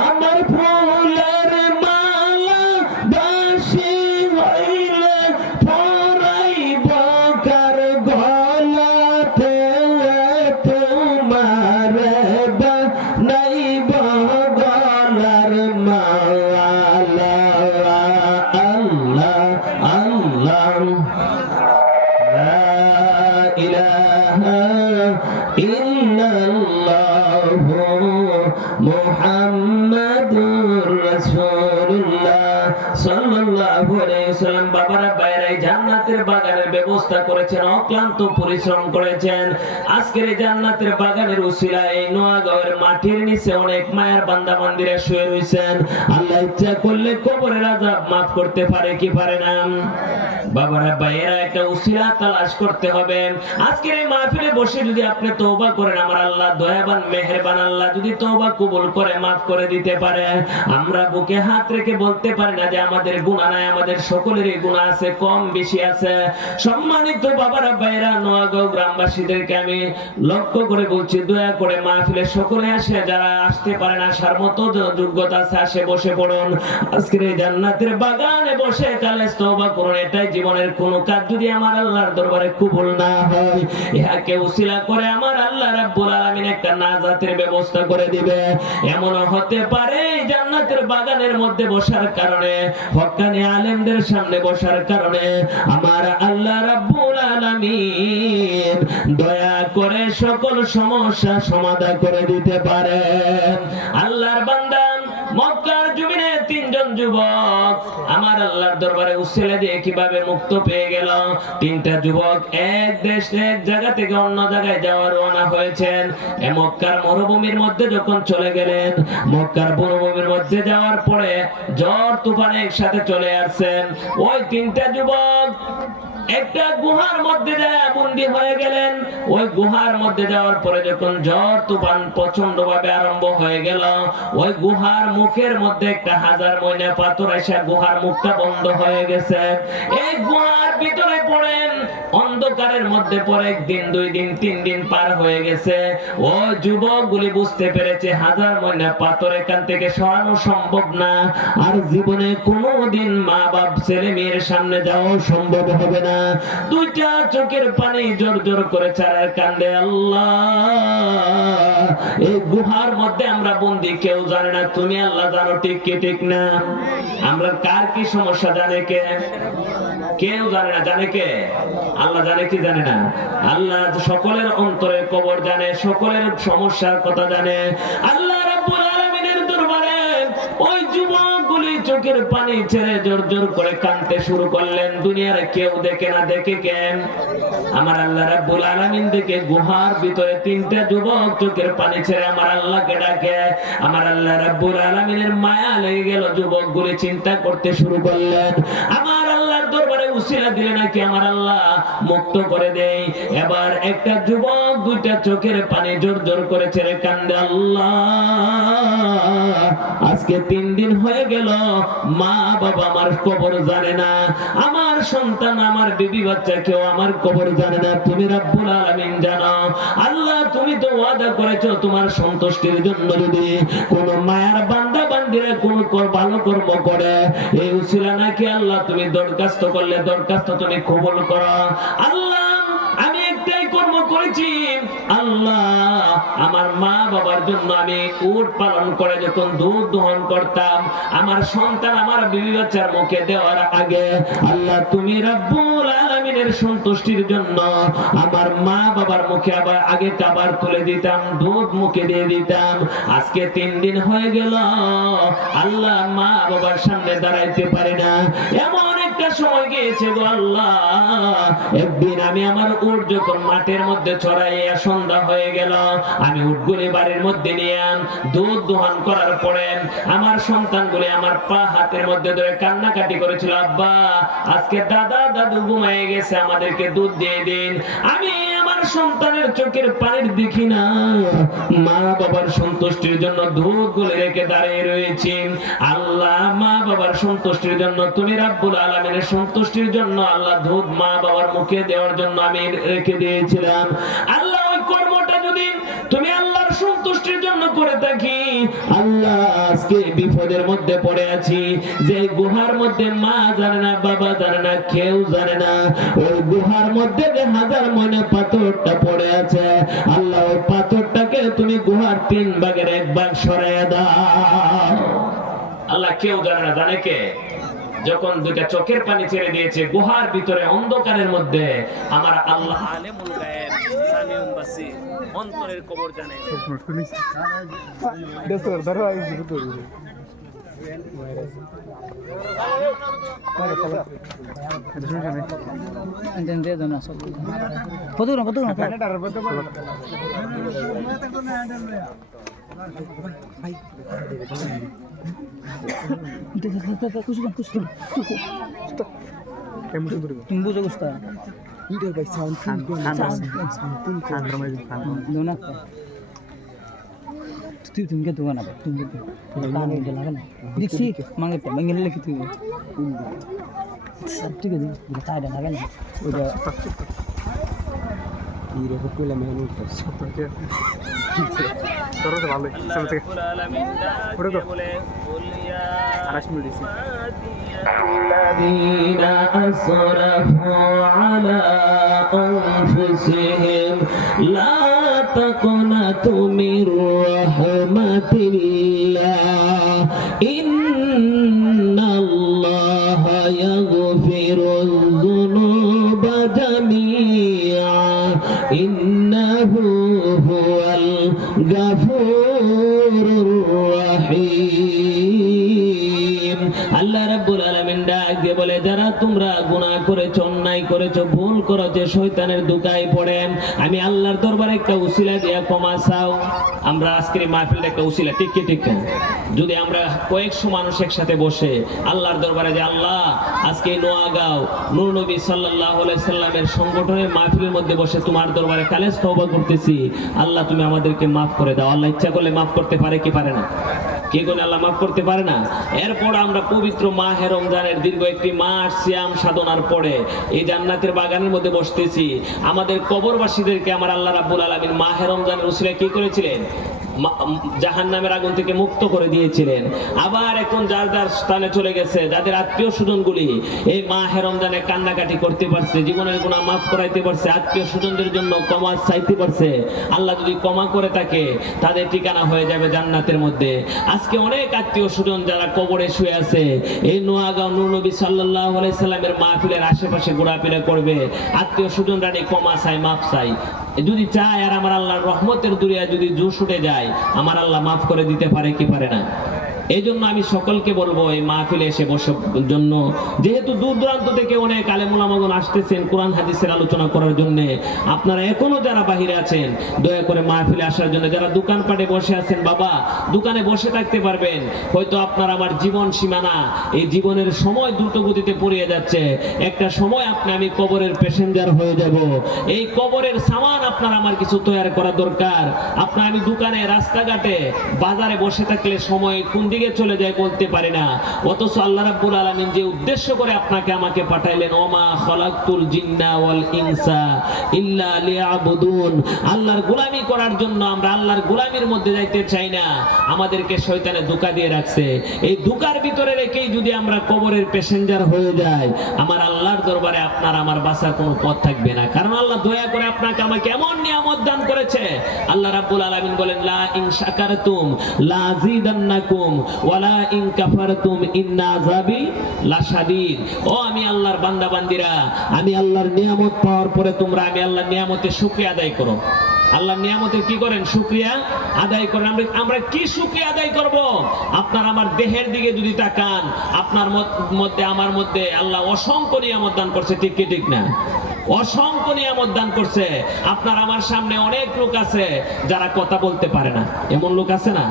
আমার ফুলের মালা বাসি হইলে পড়াইব কার গলাতে তোমার বানাইব গলার মালা আল্লাহ আল্লাহ লা ইলাহা ইল্লাল্লাহু মুহাম্মাদুর রাসূলুল্লাহ সাল্লাল্লাহু আলাইহি ওয়াসাল্লাম। বাবারা বাইরে জান্নাতের বাগানের ব্যবস্থা করেছেন, অক্লান্ত পরিশ্রম করেছেন। আজকের এই জান্নাতের বাগানের উসিলায় এই নোয়াগাঁওয়ের মাটির নিচে অনেক মায়ের বান্দা বান্দিরা শুয়ে রয়েছেন। আল্লাহ ইচ্ছা করলে কবরের আযাব মাফ করতে পারে কি পারে না? বাবারা বাইরে একটা উসিলা তালাশ করতে হবে। আজকের এই মাহফিলে বসে যদি আপনি তওবা করেন, আমার আল্লাহ দয়াবান মেহেরবান আল্লাহ যদি তওবা কবুল করে মাফ করে দিতে পারে। আমরা বুকে হাত রেখে বলতে পারি না যে আমাদের গুনাহ নাই, আমাদের সকলেরই গুনাহ আছে, কম বেশি আছে। সম্মানিত বাবারা বাইরা নোয়াগাঁও গ্রামবাসীদেরকে আমি লক্ষ্য করে বলছি, দয়া করে মাহফিলে সকলে আসে, যারা আসতে পারেন আসার মতো যোগ্যতা আছে আসে বসে পড়ুন। আজকের এই জান্নাতের বাগানে বসে কালে তওবা করুন। এটাই জীবনের কোন কাজ যদি আমার আল্লাহর দরবারে কবুল না হয়, ইহাকে উসিলা করে আমার আল্লাহ রাব্বুল আলামিন একটা নাজাতের ব্যবস্থা করে দিবে। এমন হতে পারে জান্নাতের বাগানের মধ্যে বসার কারণে, হক্কানি আলেমদের সামনে বসার কারণে আমার আল্লাহ রাব্বুল আলামিন দয়া করে সকল সমস্যা সমাধান করে দিতে পারে। আল্লাহর বান্দা মক্কার জমিনে তিনজন যুবক আমার আল্লাহর দরবারে উসিলা দিয়ে কিভাবে মুক্ত পেয়ে গেল। তিনটা যুবক এক দেশ এক জায়গা থেকে অন্য জায়গায় যাওয়ার রওনা হয়েছেন। মক্কার মরুভূমির মধ্যে যখন চলে গেলেন, মক্কার মরুভূমির মধ্যে যাওয়ার পরে ঝড় তুফান একসাথে চলে আসছেন। ওই তিনটা যুবক একটা গুহার মধ্যে যায় বন্দী হয়ে গেলেন। ওই গুহার মধ্যে যাওয়ার পরে যখন ঝড় তুফান প্রচন্ড ভাবে আরম্ভ হয়ে গেল, ওই গুহার মুখের মধ্যে একটা 1000 ময়না পাথর এসে গুহার মুখটা বন্ধ হয়ে গেছে। এই গুহার ভিতরে পড়েন অন্ধকারের মধ্যে পড়ে 1 দিন 2 দিন 3 দিন পার হয়ে গেছে। ওই যুবকগুলি বুঝতে পেরেছে 1000 ময়না পাথর এখান থেকে সরানো সম্ভব না, আর জীবনে কোনোদিন মা বাপ ছেলে মেয়ের সামনে যাওয়া সম্ভব হবে না। দুইটা চোখের পানি জোর জোর করে চারার কান্দে, আল্লাহ এই গুহার মধ্যে আমরা বন্দী, কেউ জানে না, তুমি আল্লাহ জানো ঠিক কি ঠিক না। আমরা কার কি সমস্যা জানে কে? কেউ জানে না, জানে কে? আল্লাহ জানে জানে কি জানে না? আল্লাহ সকলের অন্তরের কবর জানে, সকলের সমস্যার কথা জানে। আল্লাহ রাব্বুল আলামিনের দরবারে ওই যুবকগুলি চোখের পানি ছেড়ে জোর জোর করে কাঁদতে শুরু করলেন। দুনিয়ার কেউ দেখে না, দেখে কেন? আমার আল্লাহ রাব্বুল আলামিন দেখে গুহার ভিতরে তিনটা যুবক চোখের পানি ছেড়ে আমার আল্লাহকে ডাকে। আমার আল্লাহ রাব্বুল আলামিনের মায়া লেগে গেল, যুবকগুলি চিন্তা করতে শুরু করলেন, আমার আল্লাহর দরবারে উসিলা দিলে নাকি আমার আল্লাহ মুক্ত করে দেয়। এবার একটা যুবক দুইটা চোখের পানি জোর জোর করে ছেড়ে কান্দে, আল্লাহ আজকে 3 দিন হয়ে গেল, মা বাবা আমার কবর জানে না, আমার সন্তান আমার বিবি বাচ্চা কেউ আমার কবর জানে না, তুমি রাব্বুল আলামিন জানো। আল্লাহ তুমি তো ওয়াদা করেছো তোমার সন্তুষ্টির জন্য যদি কোন মায়ার বান্দা বান্দিরা কোন ভালো কর্ম করে, এই উসিলা নাকি আল্লাহ তুমি দরখাস্ত করলে, দরখাস্ত তুমি কবুল করো। আল্লাহ আমি একটাই কর্ম করেছি, আল্লাহ আমার মা বাবার জন্য আমি উট পালন করে যখন দুধ দহন করতাম, আমার সন্তান আমার বিবি বাচ্চার মুখে দেওয়ার আগে আল্লাহ তুমি রাব্বুল আলামিনের সন্তুষ্টির জন্য আমার মা বাবার মুখে আবার আগে খাবার তুলে দিতাম, দুধ মুখে দিয়ে দিতাম। আজকে 3 দিন হয়ে গেল, আল্লাহ মা বাবার সামনে দাঁড়াইতে পারে না, এমন একটা সময় গিয়েছে গো আল্লাহ। একদিন আমি আমার উট যখন মাঠের মধ্যে চড়াইয়া সন্ধ্যা হয়ে গেল, আমি উটগুলি বাড়ির মধ্যে নিয়ে দুধ দোহন করার পরে আমার সন্তানগুলি আমার পা হাতের মধ্যে ধরে কান্নাকাটি করেছিল, আব্বা আজকে দাদা দাদু ঘুমায় গেছে, আমাদেরকে দুধ দিয়ে দিন। আমি আমার সন্তানের চোখের পানির দেখি না, মা বাবার সন্তুষ্টির জন্য দুধ গুলি রেখে দাঁড়িয়ে রয়েছি। আল্লাহ মা বাবার সন্তুষ্টির জন্য তুমি রাব্বুল আলামিনের সন্তুষ্টির জন্য আল্লাহ দুধ মা বাবার মুখে দেওয়ার জন্য আমি রেখে দিয়েছিলাম। আল্লাহ ওই কর্মটা যদি তুমি আল্লাহর সন্তুষ্টির জন্য করে থাকি, আল্লাহ আজকে বিপদের মধ্যে পড়ে আছি, যে গুহার মধ্যে মা জানে না, বাবা জানে না, কেউ জানে না, ওই গুহার মধ্যে যে 1000 ময়না পাথরটা পড়ে আছে, আল্লাহ ওই পাথরটাকে তুমি গুহার 3 ভাগের 1 ভাগ সরাইয়া দাও। আল্লাহ কেউ জানে না, জানে কে? যখন দুইটা চোখের পানি ছেড়ে দিয়েছে গুহার ভিতরে অন্ধকারের মধ্যে, আমার আল্লাহ আলেমুল গায়েব সামিউন বাসির, অন্তরের কবর জানে। الذين أسرفوا على أنفسهم لا تقنطوا من رحمة الله إن الله يغفر الذنوب جميعا إنه هو الغفور الرحيم। আল্লাহ রাব্বুল আলামিন ডাক দিয়ে বলে, যারা তোমরা গুনাহ করেছো, অন্যায় করেছো, ভুল করেছো, শয়তানের ধোঁকায় পড়ে আমি আল্লাহর দরবারে একটা উসিলা দিয়া ক্ষমা চাও। আমরা আজকের মাহফিলটা একটা উসিলা, ঠিক কি ঠিক? যদি আমরা কয়েকশো মানুষ একসাথে বসে আল্লাহর দরবারে যে আল্লাহ আজকে নোয়াগাঁও নূর নবী সাল্লাল্লাহু আলাইহি সাল্লামের সংগঠনের মাহফিলের মধ্যে বসে তোমার দরবারে খালেস তওবা করতেছি, আল্লাহ তুমি আমাদেরকে মাফ করে দাও। আল্লাহ ইচ্ছা করলে মাফ করতে পারে কি পারে না? কে কোন আল্লাহ মাফ করতে পারে না? এরপর আমরা পবিত্র মাহে রমজানের দীর্ঘ একটি মাস সিয়াম সাধনার পরে এই জান্নাতের বাগানের মধ্যে বসতেছি। আমাদের কবরবাসীদেরকে আমার আল্লাহ রাব্বুল আলামিন মাহে রমজানের উসিলায় কি করেছিলেন? জাহান্নামের আগুন থেকে মুক্ত করে দিয়েছিলেন। আবার এখন যার যার স্থানে চলে গেছে, যাদের আত্মীয় স্বজনগুলি এই মাহে রমজানে কান্নাকাটি করতে পারছে, জীবনের গুনাহ মাফ করাইতে পারছে, আত্মীয় স্বজনদের জন্য ক্ষমা চাইতে পারছে, আল্লাহ যদি ক্ষমা করে থাকে তাদের ঠিকানা হয়ে যাবে জান্নাতের মধ্যে। আজকে অনেক আত্মীয় স্বজন যারা কবরে শুয়ে আছে, এই নোয়াগাঁও নূর নবী সাল্লাল্লাহু আলাইহি সাল্লামের মাহফিলের আশেপাশে ঘোরাফেরা করবে, আত্মীয় স্বজনরা ক্ষমা চাই, মাফ চাই, যদি চায় আর আমার আল্লাহর রহমতের দুনিয়া যদি জোশ উঠে যায়, আমার আল্লাহ মাফ করে দিতে পারে কি পারে না? এই জন্য আমি সকলকে বলবো এই মাহফিলে এসে বসার জন্য, যেহেতু দূর দূরান্ত থেকে অনেক আলেম উলামাগণ আসতেছেন কোরআন হাদিসের আলোচনা করার জন্য। আপনারা এখনো যারা বাহিরে আছেন দয়া করে মাহফিলে আসার জন্য, যারা দোকানপাটে বসে আছেন বাবা দোকানে বসে থাকতে পারবেন, হয়তো আপনার আমার জীবন সীমানা, এই জীবনের সময় দ্রুত গতিতে পড়িয়ে যাচ্ছে, একটা সময় আপনি আমি কবরের প্যাসেঞ্জার হয়ে যাব। এই কবরের সামান আপনার আমার কিছু তৈরি করা দরকার। আপনার আমি দোকানে, রাস্তাঘাটে, বাজারে বসে থাকলে সময় কোন দিকে চলে যায় বলতে পারি না, অথচ আল্লাহ রাব্বুল আলামিন যে উদ্দেশ্য করে আপনাকে আমাকে পাঠাইলেন, ওমা খালাকতুল জিন্না ওয়াল ইনসা ইল্লা লিয়াবুদুন, আল্লাহর গোলামি করার জন্য। আমরা আল্লাহর গোলামির মধ্যে যাইতে চাই না, আমাদেরকে শয়তানে ধোঁকা দিয়ে রাখছে। এই ধোঁকার ভিতরে রেখেই যদি আমরা কবরের প্যাসেঞ্জার হয়ে যাই, আমার আল্লাহর দরবারে আপনার আমার বাঁচার কোনো পথ থাকবে না। কারণ আল্লাহ দয়া করে আপনাকে আমাকে এমন নিয়ামত দান করেছে। আল্লাহ রাব্বুল আলামিন বলেন, লা ইন শাকারতুম লা আযীদান্নাকুম ওয়ালা ইন কাফারতুম ইন্না আযাবি লাশাদীদ। ও আমি আল্লাহর বান্দা বান্দিরা, আমি আল্লাহর নিয়ামত পাওয়ার পরে তোমরা আমি আল্লাহর নিয়ামতের শুকরিয়া আদায় করো। আল্লাহর নিয়ামতের কি করেন? শুকরিয়া আদায় করেন। আমরা কি শুকরিয়া আদায় করব? আপনার আমার দেহের দিকে যদি তাকান, আপনার মধ্যে আমার মধ্যে আল্লাহ অসংখ্য নিয়ামত দান করছে, ঠিক কি ঠিক না? অসংখ্য নিয়ামত দান করছে। আপনার আমার সামনে অনেক লোক আছে যারা কথা বলতে পারে না, এমন লোক আছে না?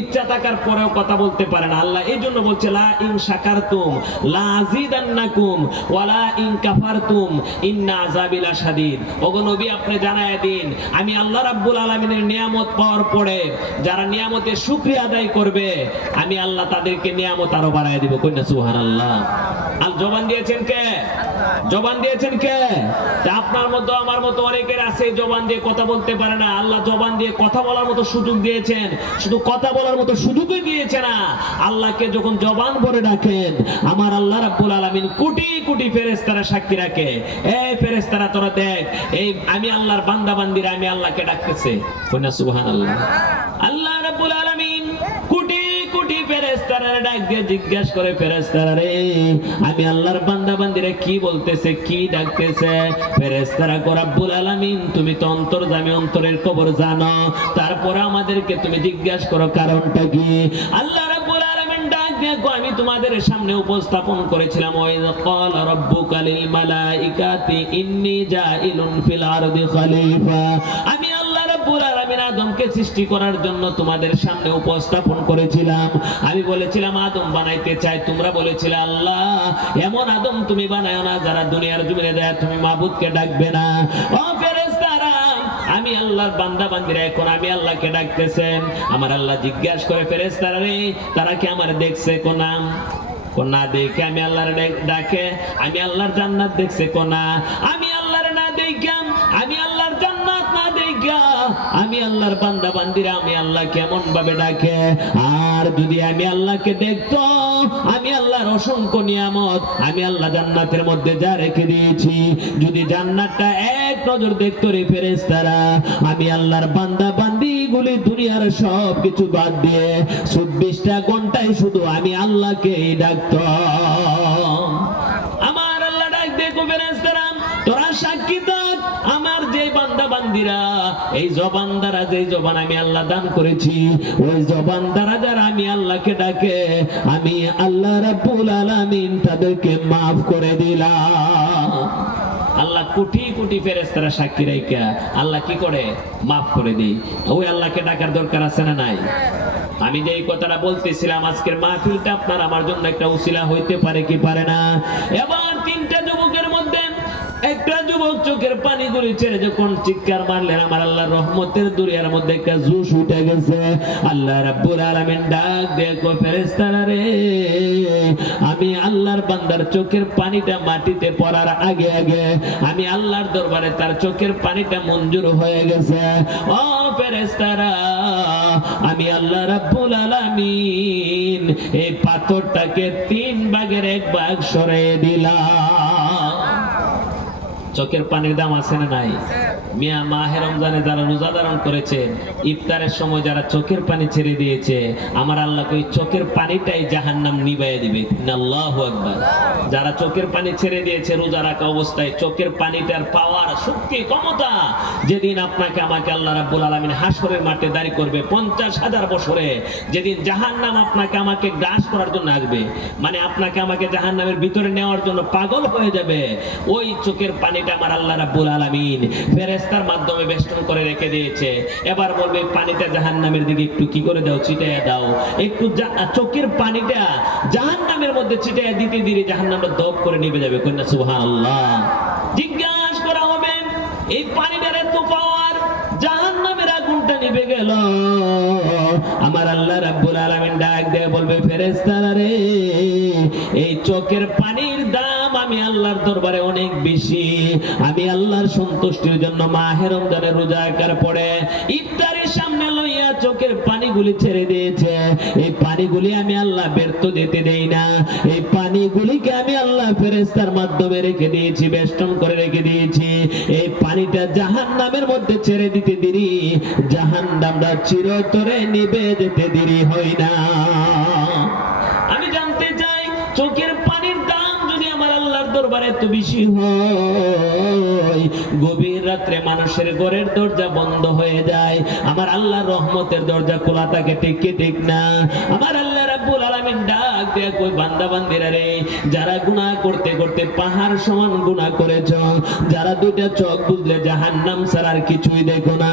ইচ্ছা থাকার পরেও কথা বলতে পারে না। আল্লাহ এই জন্য বলছে, লা ইন শাকারতুম লা আযীদান্নাকুম ওয়ালা ইন কাফারতুম ইন্না আযাবি লাশাদীদ। ওগো নবী আপনি জানায়া দিন, আমি আল্লাহ রাব্বুল আলামিনের নিয়ামত পাওয়ার পরে যারা নিয়ামতের শুকরিয়া আদায় করবে, আমি আল্লাহ তাদেরকে নিয়ামত আরো বাড়ায় দিব। কইনা সুবহানাল্লাহ। আর জবান দিয়েছেন কে? জবান দিয়েছেন কে? আপনার মতো আমার মতো অনেকের আছে জবান দিয়ে কথা বলতে পারে না। আল্লাহ জবান দিয়ে কথা বলার মতো সুযোগ দিয়েছেন, শুধু কথা বলার মতো সুযোগই দিয়েছে না, আল্লাহকে যখন জবান ভরে ডাকেন, আমার আল্লাহ রাব্বুল আলামিন কোটি কোটি ফেরেশতারা সাক্ষী রাখে, এই ফেরেশতারা তোরা দেখ, এই আমি আল্লাহর বান্দা বান্দিরা আমি আল্লাহকে ডাকতেছে। কইনা সুবহানাল্লাহ। আল্লাহ রাব্বুল আলামিন কোটি কোটি ফেরেশতারা ডাক দিয়ে জিজ্ঞেস করে, ফেরেশতারা রে আমি আল্লাহর বান্দা বান্দিরা কি বলতেছে, কি ডাকতেছে? ফেরেশতারা কো রব্বুল আলামিন তুমি তো অন্তর্যামী, অন্তরের খবর জানো, তারপরে আমাদেরকে তুমি জিজ্ঞাসা করো কারণটা কি? আল্লাহ রাব্বুল আলামিন ডাক দিয়ে কো আমি তোমাদের সামনে উপস্থাপন করেছিলাম, ওয়াইয ক্বালা রাব্বুকা লিল মালাইকাতি ইন্নী জাইলুন ফিল আরদি খলিফা। আমি আল্লাহ রাব্বুল আলামিন আদমকে সৃষ্টি করার জন্য তোমাদের সামনে উপস্থাপন করেছিলাম। আমি বলেছিলাম আদম বানাইতে চাই, তোমরা বলেছিলে আল্লাহ এমন আদম তুমি বানায়ো না যারা দুনিয়ার জমিনে দেয় তুমি মাবুদকে ডাকবে না। ও ফেরেশতারা আমি আল্লাহর বান্দা বান্দিরা এখন আমি আল্লাহকে ডাকতেছেন। আমার আল্লাহ জিজ্ঞাসা করে, ফেরেশতারা রে তারা কি আমার দেখছে? কোনাম কোনা দেখে আমি আল্লাহর ডাকে, আমি আল্লাহর জান্নাত দেখছে কোনা, আমি আল্লাহর না দেখাম, আমি আল্লাহর জান্নাত না দেখা, আমি আল্লাহর বান্দা বান্দিরা আমি আল্লাহ কেমন ভাবে ডাকে। আর যদি আমি আল্লাহকে দেখতো, আমি আল্লাহর অসংখ্য নিয়ামত আমি আল্লাহ জান্নাতের মধ্যে যা রেখে দিয়েছি, যদি জান্নাতটা এক নজর দেখতো রে ফেরেশতারা, আমি আল্লাহর বান্দা বান্দি গুলি দুনিয়ার সব কিছু বাদ দিয়ে 24টা ঘন্টায় শুধু আমি আল্লাহকে ডাকতাম। আমার আল্লাহ ডাক দেখো ফেরেশতারা তোরা সাক্ষী থাক, আমার যে বান্দা বান্দিরা এই জবান দ্বারা যে জবান আমি আল্লাহ দান করেছি, ওই জবান দ্বারা যারা আমি আল্লাহকে ডাকে, আমি আল্লাহ রাব্বুল আলামিন তাদেরকে মাফ করে দিলাম। আল্লাহ কোটি কোটি ফেরেশতারা সাক্ষী রাইখা আল্লাহ কি করে? মাফ করে দেই। ওই আল্লাহকে ডাকার দরকার আছে না নাই? আমি যে এই কথাটা বলতেছিলাম, আজকের মাহফিলটা আপনার আমার জন্য একটা উসিলা হইতে পারে কি পারে না? এবার 3টা যুবকের মধ্যে একটা যুবক চোখের পানি গুলি ছেড়ে যখন চিৎকার মারলেন, আমার আল্লাহর রহমতের দুনিয়ার মধ্যে একটা জোশ উঠে গেছে। আল্লাহ রাব্বুল আলামিন ডাক দিয়ে কয়, ফেরেশতারা রে, আমি আল্লাহর বান্দার চোখের পানিটা মাটিতে পড়ার আগে আগে আমি আল্লাহর দরবারে তার চোখের পানিটা মঞ্জুর হয়ে গেছে। ও ফেরেশতারা, আমি আল্লাহ রাব্বুল আলামিন এই পাথরটাকে 3 ভাগের 1 ভাগ সরিয়ে দিলাম। চোখের পানির দাম আছে না নাই? মিয়া মাহে রমজানে যারা রোজা ধারণ করেছে, ইফতারের সময় যারা চোখের পানি ছেড়ে দিয়েছে, আমার আল্লাহ ওই চোখের পানিটাই জাহান্নাম নিভাইয়া দিবে। আল্লাহু আকবার। যারা চোখের পানি ছেড়ে দিয়েছে রোজা রাখা অবস্থায়, চোখের পানিটার পাওয়ার শক্তি ক্ষমতা যেদিন আপনাকে আমাকে আল্লাহ রাব্বুল আলামিন হাসরের মাঠে দাঁড়ি করবে 50,000 বছরে, যেদিন জাহান্নাম আপনাকে আমাকে গ্রাস করার জন্য আসবে, মানে আপনাকে আমাকে জাহান্নামের ভিতরে নেওয়ার জন্য পাগল হয়ে যাবে, ওই চোখের পানিটা আমার আল্লাহ রাব্বুল আলামিন ফেরেশতার মাধ্যমে বেষ্টন করে রেখে দিয়েছে। এবার বলবে পানিটা জাহান্নামের দিকে একটু কি করে দাও, ছিটাইয়া দাও। একটু চোখের পানিটা জাহান্নামের মধ্যে ছিটাইয়া দিতে দিতে জাহান্নামটা দপ করে নিভে যাবে। কন্যা সুবহানাল্লাহ। জিজ্ঞাসা করা হবে, এই পানিটার এত পাওয়ার, জাহান্নামের আগুনটা নিভে গেল। আমার আল্লাহ রাব্বুল আলামিন ডাক দিয়ে বলবে, ফেরেশতারা রে, এই চোখের পানির দাম আমি আল্লাহর দরবারে অনেক বেশি। আমি আল্লাহর সন্তুষ্টির জন্য মাহে রমজানে রোজা রাখার পরে ইফতারের সামনে লইয়া চোখের পানিগুলি ছেড়ে দিয়েছে। এই পানিগুলি আমি আল্লাহ ব্যর্থ যেতে দেই না। এই পানিগুলিকে আমি আল্লাহ ফেরেশতার মাধ্যমে রেখে দিয়েছি, বেষ্টন করে রেখে দিয়েছি। এই পানিটা জাহান্নামের মধ্যে ছেড়ে দিতে দেরি, জাহান্নামটা চিরতরে নিভে যেতে দেরি হয় না। আমি জানতে চাই, চোখের পানির দাম যদি আমার আল্লাহর দরবারে এত বেশি হয়, গভীর রাত্রে মানুষের ঘরের দরজা বন্ধ হয়ে যায়, আমার আল্লাহর রহমতের দরজা খোলা থাকে, ঠিক কি ঠিক না? আমার আল্লাহ রাব্বুল আলামিন ডাক দিয়ে কই, বান্দা বান্দিরা রে, যারা গুনাহ করতে করতে পাহাড় সমান গুনাহ করেছো, যারা দুইটা চোখ বুঝলে জাহান্নাম ছাড়া আর কিছুই দেখো না,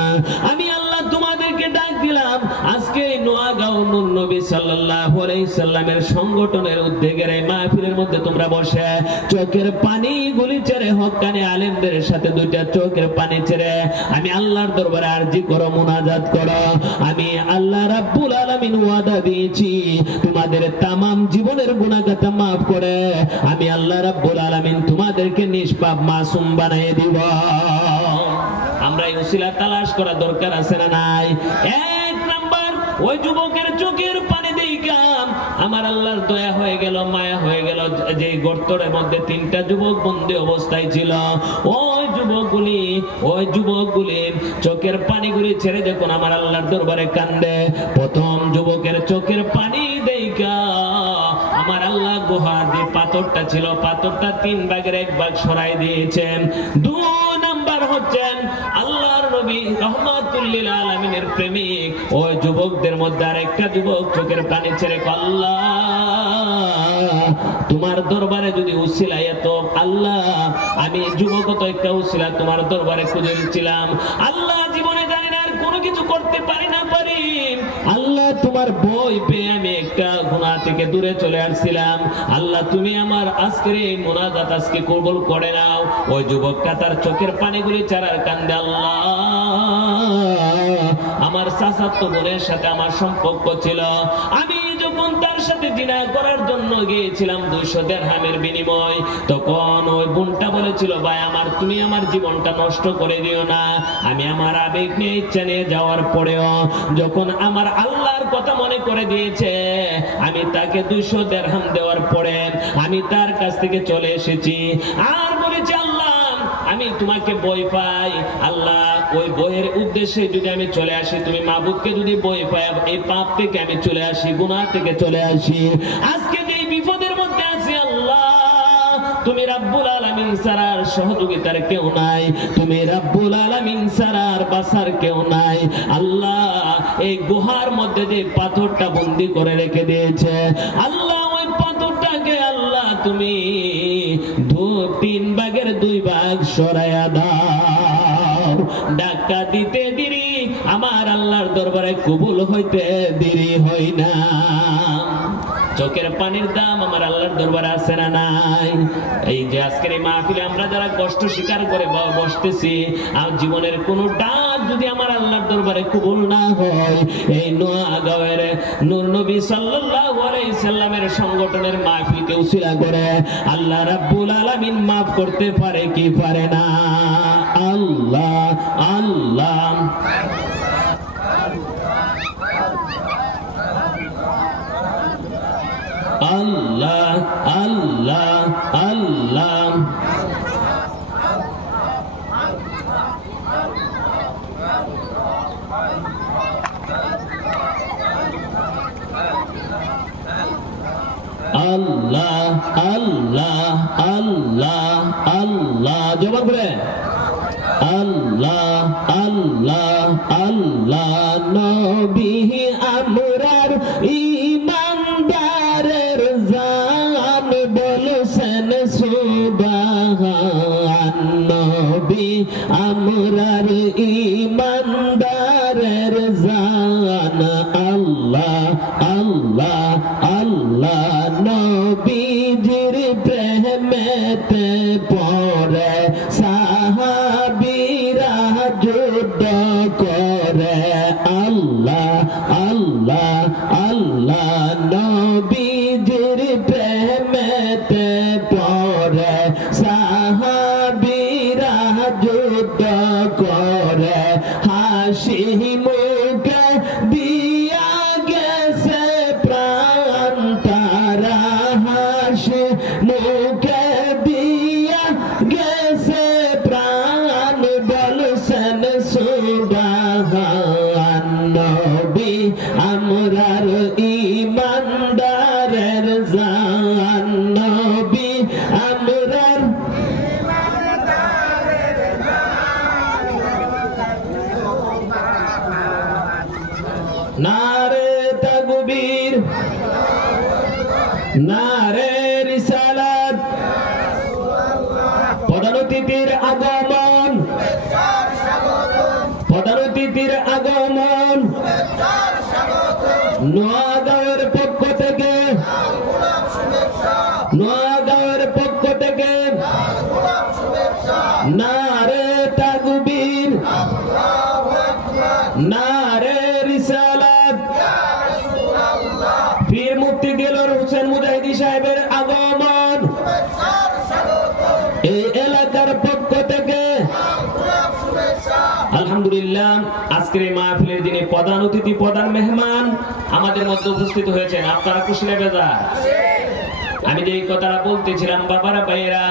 আমি আল্লাহ তোমাদেরকে ডাক দিলাম। আজকে নোয়াগাঁও নূর নবী সাল্লাল্লাহু আলাইহি সাল্লামের সংগঠনের উদ্যোগের এই মাহফিলের মধ্যে তোমরা বসে চোখের পানি গুলি ছেড়ে হক্কানি আলেমদের সাথে দুইটা চোখের পানি ছেড়ে আমি আল্লাহর দরবারে আরজি করো, মুনাজাত করো। আমি আল্লাহ রাব্বুল আলামিন ওয়াদা দিয়েছি, তোমাদের তামাম জীবনের গুনাহগাতা maaf করে আমি আল্লাহ রাব্বুল আলামিন তোমাদেরকে নিষ্পাপ মাসুম বানিয়ে দিব। আমরা এই উসিলা তালাশ করা দরকার আছে না নাই? এক নাম্বার, ওই যুবকের চোখের পানি দেখা আমার আল্লাহর দয়া হয়ে গেল, মায়া হয়ে গেল। যে গর্তের মধ্যে 3টা যুবক বন্দী অবস্থায় ছিল, ওই যুবকগুলি চোখের পানিগুলি ছেড়ে যখন আমার আল্লাহর দরবারে কান্দে, প্রথম যুবকের চোখের পানি দেখা আমার আল্লাহ গুহার যে পাথরটা ছিল, পাথরটা 3 ভাগের 1 ভাগ সরাই দিয়েছেন। 2 নাম্বার হচ্ছেন আল্লাহর নবী রহমাতুল লিল আলামিনের প্রেমিক ওই যুবকদের মধ্যে আরেকটা যুবক চোখের পানি ছেড়ে, আল্লাহ তোমার দরবারে যদি উসিলা এত, আল্লাহ আমি যুবক তো একটা উসিলা তোমার দরবারে খুঁজে দিচ্ছিলাম, আল্লাহ জীবনে জানি না আর কোনো কিছু করতে পারি না পারি, আল্লাহ তোমার বই পেয়ে আমি একটা গুনাহ থেকে দূরে চলে আসছিলাম, আল্লাহ তুমি আমার আজকের এই মুনাজাত আজকে কবুল করে নাও। ওই যুবকটা তার চোখের পানিগুলি ছাড়ার কান্দে, আল্লাহ আমার চাচাতো বোনের সাথে আমার সম্পর্ক ছিল, আমি যখন তার সাথে জিনা করার জন্য গিয়েছিলাম 200 দিরহামের বিনিময়, তখন ওই বোনটা বলেছিল, ভাই আমার তুমি আমার জীবনটা নষ্ট করে দিও না। আমি আমার আবেগ নিয়ে ইচ্ছা নিয়ে যাওয়ার পরেও যখন আমার আল্লাহর কথা মনে করে দিয়েছে, আমি তাকে 200 দিরহাম দেওয়ার পরে আমি তার কাছ থেকে চলে এসেছি আর বলেছি, আল্লাহ আমি তোমাকে বই পাই, আল্লাহ ওই বইয়ের উদ্দেশ্যে যদি আমি চলে আসি, তুমি মাবুদকে যদি বই পাই, এই পাপ থেকে আমি চলে আসি, গুনাহ থেকে চলে আসি, আজকে যে বিপদের মধ্যে আছি, আল্লাহ তুমি রাব্বুল আলামিন ছাড়া সহযোগিতার কেউ নাই, তুমি রাব্বুল আলামিন ছাড়া বাঁচার কেউ নাই, আল্লাহ এই গুহার মধ্যে যে পাথরটা বন্দি করে রেখে দিয়েছে, আল্লাহ ওই পাথরটাকে আল্লাহ তুমি 3 ভাগের 2 ভাগ সরাইয়া দাও। ডাকা দিতে দেরি, আমার আল্লাহর দরবারে কবুল হইতে দেরি হয় না। চোখের পানির দাম আমার আল্লাহর দরবারে আছে না নাই? এই যে আজকের এই মাহফিলে আমরা যারা কষ্ট স্বীকার করে বসতেছি, আর জীবনের কোনো ডাক যদি আমার আল্লাহর দরবারে কবুল না হয়, এই নোয়াগাঁওয়ের নূর নবী সাল্লাল্লাহু আলাইহি সাল্লামের সংগঠনের মাহফিলকে উসিলা করে আল্লাহ রাব্বুল আলামিন maaf করতে পারে কি পারে না? আল্লাহ আল্লাহ আল্লাহ আল্লাহ আল্লাহ আল্লাহ আল্লাহ আল্লাহ আল্লাহ জবাব করে আল্লাহ আল্লাহ আল্লাহ নবী আমরার ইমানদারের জান বলছেন সুবহান নবী আমরার ইমানদারের জান আল্লাহ আল্লাহ আল্লাহ নবীজির প্রেমেতে পড়ে সাহাবীরা যুদ্ধ করে আল্লাহ আল্লাহ আল্লাহ নবীজির প্রেমেতে পড়ে সাহাবীরা যুদ্ধ করে হাসি মুখে দিয়া গেছে প্রাণ তারা হাসি মুখে দিয়া গেছে প্রাণ বলছেন সুবহান নবী আমরার ইমানদারের জান নবী আমরার নারে তাকবীর নারে রিসালাত প্রধান অতিথির আগমন প্রধান অতিথির আগমন নোয়াগাঁওয়ের পক্ষ থেকে নোয়াগাঁওয়ের পক্ষ থেকে নারে তাকবীর নারে রিসালাত পীর মুফতি দিলওয়ার হোসেন মুজাহিদি সাহেবের আগমন এই এলাকার পক্ষ থেকে আলহামদুলিল্লাহ আজকের এই মাহফিলের দিনে প্রধান অতিথি প্রধান মেহমান আমাদের মধ্যে উপস্থিত হয়েছেন। আপনারা খুশি না বেজার? আমি যে কথাটা বলতেছিলাম বাবারা ভাইয়েরা,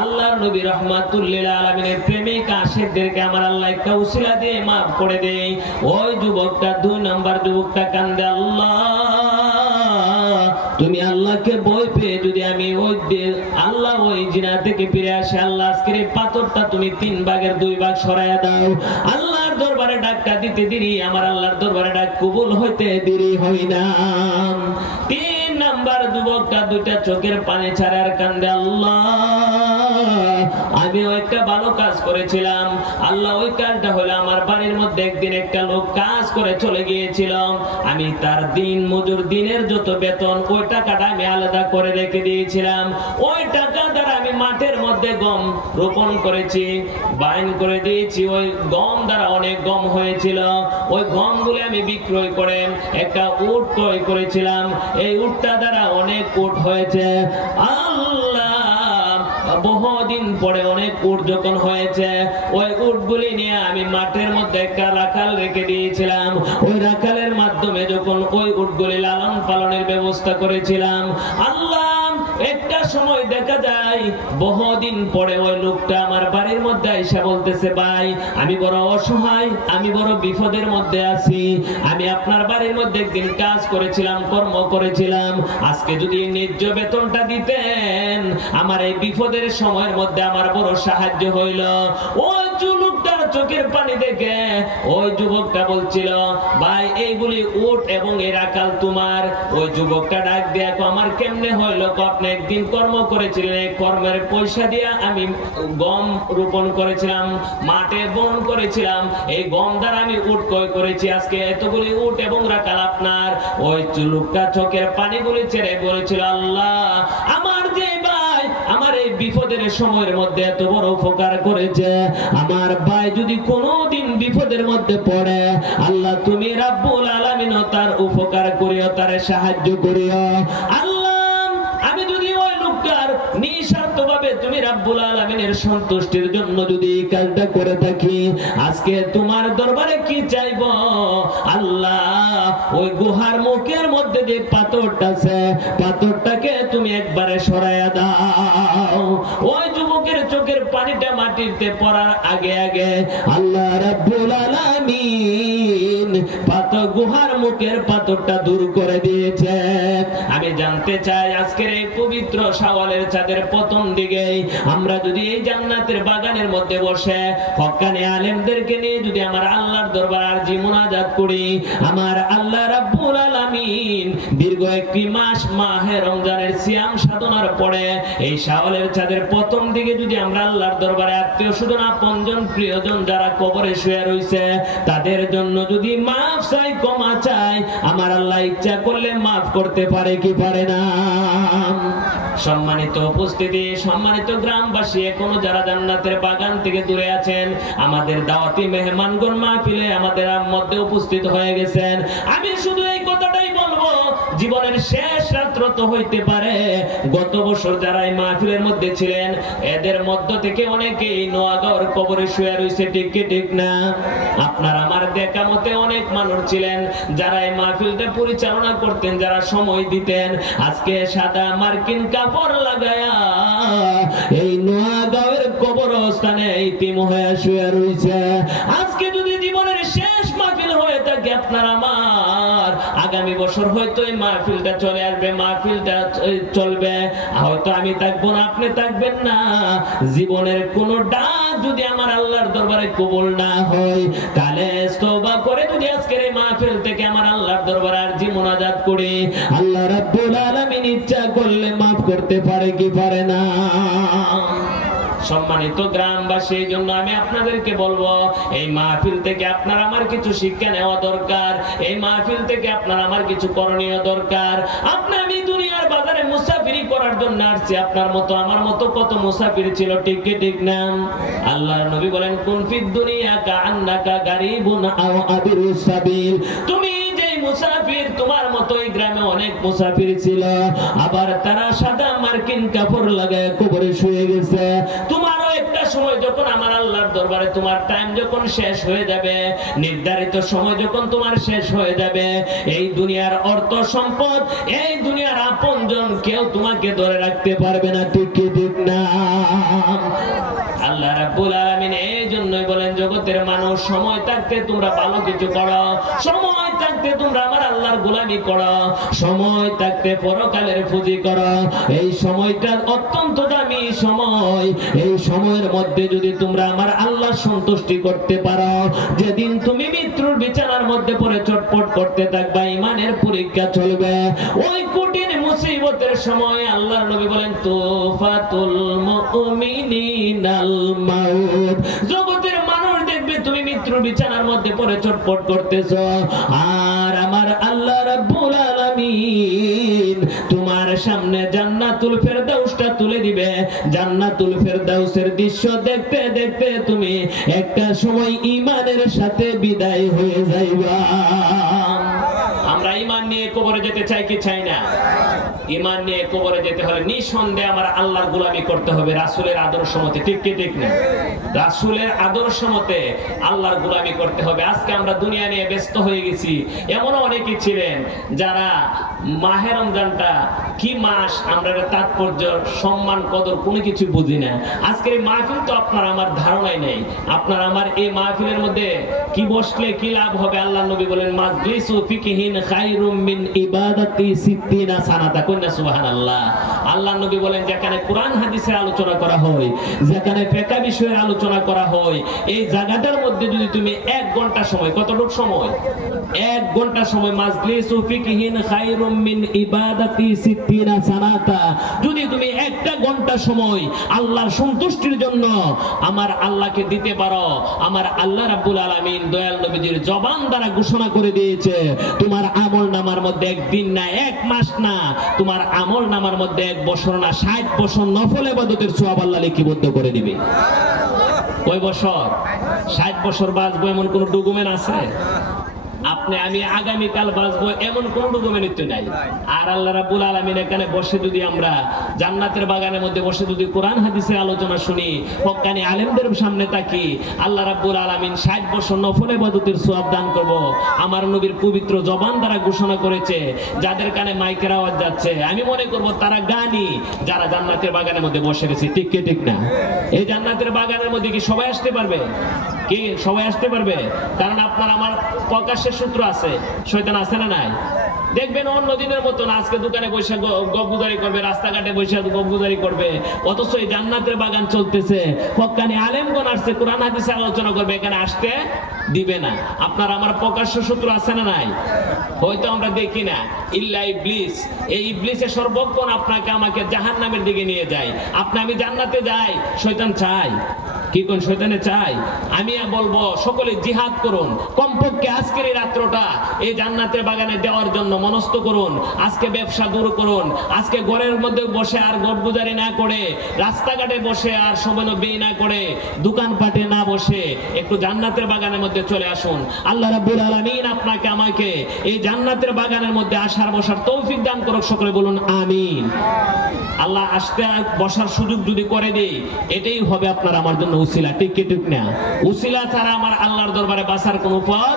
আল্লাহর নবী রাহমাতুল লিল আলামিনের প্রেমিক আশিকদেরকে আমার আল্লাহ একটা উসিলা দিয়ে maaf করে দেয়। ওই যুবকটা 2 নাম্বার যুবকটা কান্দে, আল্লাহ তুমি আল্লাহকে ভয় পেয়ে যদি আমি ওই আল্লাহ ওই জিনা থেকে ফিরে আসে, আল্লাহ আজকের এই পাথরটা তুমি 3 ভাগের 2 ভাগ সরাইয়া দাও। আল্লাহর দরবারে ডাকটা দিতে দেরি, আমার আল্লাহর দরবারে ডাক কবুল হইতে দেরি হয় না। 3 নাম্বার যুবকটা 2টা চোখের পানি ছাড়া আর কান্দে, আল্লাহ আমি একটা ভালো কাজ করেছিলাম, আল্লাহ ওই কাজটা হলো আমার বাড়ির মধ্যে একদিন একটা লোক কাজ করে চলে গিয়েছিল, আমি তার দিন মজুর দিনের যত বেতন ওই টাকাটা আমি আলাদা করে রেখে দিয়েছিলাম। ওই টাকা দ্বারা আমি মাঠের মধ্যে গম রোপণ করেছি, বাইন করে দিয়েছি। ওই গম দ্বারা অনেক গম হয়েছিল, ওই গমগুলো আমি বিক্রয় করে একটা উট ক্রয় করেছিলাম, এই উটটা দ্বারা অনেক উট হয়েছে। আল্লাহ বহুদিন পরে অনেক উট যখন হয়েছে, ওই উটগুলি নিয়ে আমি মাঠের মধ্যে একটা রাখাল রেখে দিয়েছিলাম। ওই রাখালের মাধ্যমে যখন ওই উটগুলি লালন পালনের ব্যবস্থা করেছিলাম, আল্লাহ একটা সময় দেখা যায় বহুদিন পরে ওই লোকটা আমার বাড়ির মধ্যে এসে বলতেছে, ভাই আমি বড় অসহায়, আমি বড় বিপদের মধ্যে আছি, আমি আপনার বাড়ির মধ্যে একদিন কাজ করেছিলাম, কর্ম করেছিলাম, আজকে যদি ন্যায্য বেতনটা দিতেন আমার এই বিপদের সময়ের মধ্যে আমার বড় সাহায্য হইল। ওই লোকটার চোখে চোখের পানি দেখে ওই যুবকটা বলছিল, ভাই এইগুলি উট এবং এর আকাল তোমার। ওই যুবকটা ডাক দেখো আমার কেমনে হইলো, আপনি একদিন কর্ম করেছিলেন, এই কর্মের পয়সা দিয়ে আমি গম রোপণ করেছিলাম, মাঠে বন করেছিলাম, এই গম দ্বারা আমি উট ক্রয় করেছি, আজকে এতগুলি উট এবং রাখাল আপনার। ওই লোকটা চোখের পানিগুলি ছেড়ে বলেছিল, আল্লাহ আমার যে ভাই আমার এই বিপদের সময়ের মধ্যে এত বড় উপকার করেছে, আমার ভাই যদি কোনোদিন বিপদের মধ্যে পড়ে, আল্লাহ তুমি রাব্বুল আলামিন তার উপকার করিও, তার সাহায্য করিও। আল্লাহ আমি যদি ওই লোকটার নিঃস্বার্থভাবে তুমি রাব্বুল আলামিনের সন্তুষ্টির জন্য যদি এই কাজটা করে থাকি, আজকে তোমার দরবারে কি চাইব আল্লাহ, ওই গুহার মুখের মধ্যে যে পাথরটা আছে, পাথরটাকে তুমি একবারে সরাইয়া দাও। ওই যুবকের চোখের পানিটা মাটিতে পড়ার আগে আগে আল্লাহ রাব্বুল আলামিন গুহার মুখের পাথরটা দূর করে দিয়েছে। আমি জানতে চাই আজকের এই পবিত্র শাওয়ালের চাঁদের প্রথম দিকে আমরা যদি এই জান্নাতের বাগানের মধ্যে বসে হক্কানি আলেমদেরকে নিয়ে যদি আমার আল্লাহর দরবার আরজি মুনাজাত করি, আমার আল্লাহ রাব্বুল আলামিন দীর্ঘ একটি মাস মাহে রমজানের সিয়াম সাধনার পরে এই শাওয়ালের চাঁদের প্রথম দিকে যদি আমরা আল্লাহর দরবারে আত্মীয় স্বজন আপনজন প্রিয়জন যারা কবরে শুয়ে রয়েছে তাদের জন্য যদি মাফ চাই, ক্ষমা চাই, আমার আল্লাহ ইচ্ছা করলে মাফ করতে পারে কি পারে না? সম্মানিত উপস্থিতি, সম্মানিত গ্রামবাসী, এখনো যারা জান্নাতের বাগান থেকে দূরে আছেন, আমাদের দাওয়াতি মেহমানগণ মাহফিলে আমাদের মধ্যে উপস্থিত হয়ে গেছেন, আমি শুধু এই কথাটাই বলবো, জীবনের শেষ রাত্র তো হইতে পারে, গত বছর যারা এই মাহফিলের মধ্যে ছিলেন এদের মধ্য থেকে অনেকেই নোয়াগাঁওর কবরে শুয়ে রয়েছে, ঠিক কি ঠিক না? আপনার আমার দেখা মতে অনেক মানুষ ছিলেন যারা এই মাহফিলটা পরিচালনা করতেন, যারা সময় দিতেন, আজকে সাদা মার্কিন কাপড় লাগায়া এই নোয়াগাঁওয়ের কবরস্থানে ইতিম হয়ে শুয়ে রয়েছে। আজকে যদি জীবনের শেষ মাহফিল হয়ে থাকে আপনার আমার, আগামী বছর হয়তো এই মাহফিলটা চলে আসবে, মাহফিলটা চলবে, হয়তো আমি থাকবো না, আপনি থাকবেন না, জীবনের কোন ডাক যদি আমার আল্লাহর দরবারে কবুল না হয়, কালে তওবা করে যদি আজকের এই মাহফিল থেকে আমার আল্লাহর দরবারে আরজি মুনাজাত করি, আল্লাহ রাব্বুল আলামিন ইচ্ছা করলে মাফ করতে পারে কি পারে না? সম্মানিত গ্রামবাসী, এই জন্য আমি আপনাদেরকে বলবো এই মাহফিল থেকে আপনার আমার কিছু শিক্ষা নেওয়া দরকার, এই মাহফিল থেকে আপনার আমার কিছু করণীয় দরকার। আপনি আমি দুনিয়ার বাজারে মুসাফিরি করার জন্য আসছি, আপনার মতো আমার মতো কত মুসাফির ছিল, ঠিক কি ঠিক না? আল্লাহর নবী বলেন, কুন ফিদ দুনিয়া কাআন্নাকা গারিবুন আও আবিরুস সাবিল, তুমি মুসাফির, তোমার মতো এই গ্রামে অনেক মুসাফির ছিল, আবার তারা সাদা মার্কিন কাপড় লাগায় কবরে শুয়ে গেছে। তোমারও একটা সময় যখন আমার আল্লাহর দরবারে তোমার টাইম যখন শেষ হয়ে যাবে, নির্ধারিত সময় যখন তোমার শেষ হয়ে যাবে, এই দুনিয়ার অর্থ সম্পদ, এই দুনিয়ার আপনজন কেউ তোমাকে ধরে রাখতে পারবে না, ঠিক কি ঠিক না? আল্লাহ রাব্বুল আলামিন এই জন্যই বলেন, জগতের মানুষ সময় থাকতে তোমরা ভালো কিছু করো, সময় থাকতে তোমরা আমার আল্লাহর গোলামি করো, সময় থাকতে পরকালের পুঁজি করো। এই সময়টা অত্যন্ত দামি সময়, এই সময়ের মধ্যে যদি তোমরা আমার আল্লাহর সন্তুষ্টি করতে পারো, যেদিন তুমি মৃত্যুর বিছানার মধ্যে পড়ে চটপট করতে থাকবা, ইমানের পরীক্ষা চলবে, ওই কঠিন মুসিবতের সময় আল্লাহর নবী বলেন, তুফাতুল মুমিনিনাল মাউত, জগতের মানুষ দেখবে তুমি মৃত্যুর বিছানার মধ্যে পড়ে চটপট করতেছ, আর আমার আল্লাহ রাব্বুল আলামিন তোমার সামনে জান্নাতুল ফেরদাউসটা তুলে দিবে। জান্নাতুল ফেরদাউসের দৃশ্য দেখতে দেখতে তুমি একটা সময় ঈমানের সাথে বিদায় হয়ে যাইবা। আমরা ঈমান নিয়ে কবরে যেতে চাই কি চাই না? ঈমান নিয়ে কবরে যেতে হলে নিঃসন্দেহে আমার আল্লাহর গোলামি করতে হবে রাসূলের আদর্শ মতে, ঠিক কি ঠিক না? রাসূলের আদর্শ মতে আল্লাহর গোলামি করতে হবে। আজকে আমরা দুনিয়া নিয়ে ব্যস্ত হয়ে গেছি, এমনও অনেকেই ছিলেন যারা মাহে রমজানটা কি মাস, আমরা তাৎপর্য সম্মান কদর কোনো কিছু বুঝি না। আজকের এই মাহফিল তো আপনার আমার ধারণাই নেই, আপনার আমার এই মাহফিলের মধ্যে কি বসলে কি লাভ হবে। আল্লাহ নবী বলেন, মাজলিসু ফিকহিন খায়রুম মিন ইবাদাতি 60 সানাতা। কন্যা সুবহানাল্লাহ। আল্লাহর নবী বলেন, যেখানে কোরআন হাদিসের আলোচনা করা হয়, যেখানে ফিকহ বিষয়ের আলোচনা করা হয়, এই জায়গাটার মধ্যে যদি তুমি 1 ঘন্টা সময়, কতটুকু সময়? 1 ঘন্টা সময়, মাজলিসু ফিকহিন খায়রুম মিন ইবাদাতি 60 সানাতা, যদি তুমি 1 ঘন্টা সময় আল্লাহর সন্তুষ্টির জন্য আমার আল্লাহকে দিতে পারো, আমার আল্লাহ রাব্বুল আলামিন দয়াল নবীজির জবান দ্বারা ঘোষণা করে দিয়েছে, তোমার আমল নামার মধ্যে 1 দিন না, 1 মাস না, তোমার আমল নামার মধ্যে 1 বছর না, 60 বছর নফল ইবাদতের সওয়াব আল্লাহ লিপিবদ্ধ করে দিবে। কয় বছর? 60 বছর বাঁচবো এমন কোন ডকুমেন্ট আছে? আপনি আমি আগামীকাল বাঁচবো এমন কোন ডকুমেন্ট নাই। আর আল্লাহ রাব্বুল আলামিন এখানে বসে যদি আমরা জান্নাতের বাগানের মধ্যে বসে যদি কোরআন হাদিসের আলোচনা শুনি, হক্কানি আলেমদের সামনে তাকি, আল্লাহ রাব্বুল আলামিন 60 বছর নফল ইবাদতের সওয়াব দান করব। আমার নবীর পবিত্র জবান দ্বারা ঘোষণা করেছে, যাদের কানে মাইকের আওয়াজ যাচ্ছে আমি মনে করব তারা গানি, যারা জান্নাতের বাগানের মধ্যে বসে গেছে। ঠিক কি ঠিক না? এই জান্নাতের বাগানের মধ্যে কি সবাই আসতে পারবে? কি সবাই আসতে পারবে? কারণ আপনার আমার প্রকাশ্যে সূত্র আছে, শয়তান আছে না নাই? দেখবেন অন্য দিনের মতন আজকে দোকানে বসে গপগুজারি করবে, রাস্তাঘাটে বসে গপগুজারি করবে, অথচ এই জান্নাতের বাগান চলতেছে, হক্কানি আলেমগণ আসছে, কোরআন হাদিসে আলোচনা করবে, এখানে আসতে দিবে না। আপনার আমার প্রকাশ্য সূত্র আছে না নাই? হয়তো আমরা দেখি না। ইল্লা ইবলিস, এই ইবলিসের সর্বক্ষণ আপনাকে আমাকে জাহান্নামের দিকে নিয়ে যায়। আপনি আমি জান্নাতে যাই, শয়তান চাই কি কোন? শয়তানে চাই। আমি বলবো সকলে জিহাদ করুন, কমপক্ষে আজকের এই রাত্রটা এই জান্নাতের বাগানে দেওয়ার জন্য মনস্থ করুন। আজকে ব্যবসা দূর করুন, আজকে ঘরের মধ্যে বসে আর গপগুজারি না করে, রাস্তাঘাটে বসে আর সময় ব্যয় না করে, দোকানপাটে না বসে একটু জান্নাতের বাগানের মধ্যে চলে আসুন। আল্লাহ রাব্বুল আলামিন আপনাকে আমাকে এই জান্নাতের বাগানের মধ্যে আসার বসার তৌফিক দান করুক। সকলে বলুন আমিন। আল্লাহ আসতে বসার সুযোগ যদি করে দেই, এটাই হবে আপনার আমার জন্য উসিলা। ঠিক কি ঠিক না? উসিলা ছাড়া আমার আল্লাহর দরবারে বাঁচার কোনো পথ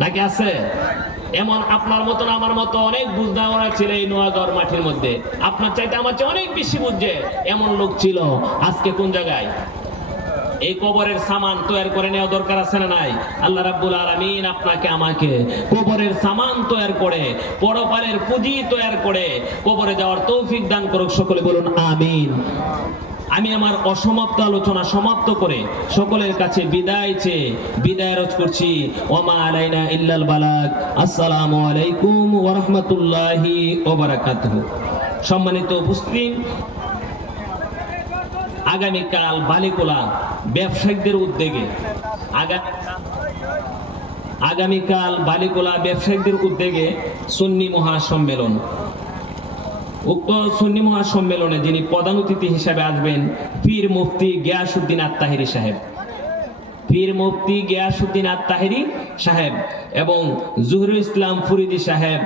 নাকি আছে? এমন আপনার মতন আমার মতো অনেক বুঝদাওয়া ছিল এই নোয়াগাঁওর মাটির মধ্যে, আপনার চাইতে আমার চেয়ে অনেক বেশি বুঝছে এমন লোক ছিল। আজকে কোন জায়গায়? এই কবরের সামান তৈরি করে নেওয়া দরকার আছে না নাই? আল্লাহ রাব্বুল আলামিন আপনাকে আমাকে কবরের সামান তৈরি করে, পরপারের পুঁজি তৈরি করে কবরে যাওয়ার তৌফিক দান করুক। সকলে বলুন আমিন। আমি আমার অসমাপ্ত আলোচনা সমাপ্ত করে সকলের কাছে বিদায় চেয়ে বিদায় রোজ করছি। ওমা আলাইনা ইল্লাল বালাগ। আসসালামু আলাইকুম ওয়া রাহমাতুল্লাহি ওয়া বারাকাতুহু। সম্মানিত উপস্থিতি, আগামীকাল বালিকোলা ব্যবসায়িকদের উদ্যোগে আগামীকাল বালিকোলা ব্যবসায়িকদের উদ্যোগে সুন্নি মহাসম্মেলন। উক্ত সুন্নি মহাসম্মেলনে যিনি প্রধান অতিথি হিসেবে আসবেন, পীর মুফতি গিয়াসউদ্দিন আত-তাহেরি সাহেব, পীর মুফতি গিয়াসউদ্দিন আত-তাহেরি সাহেব এবং জহুরুল ইসলাম ফরিদি সাহেব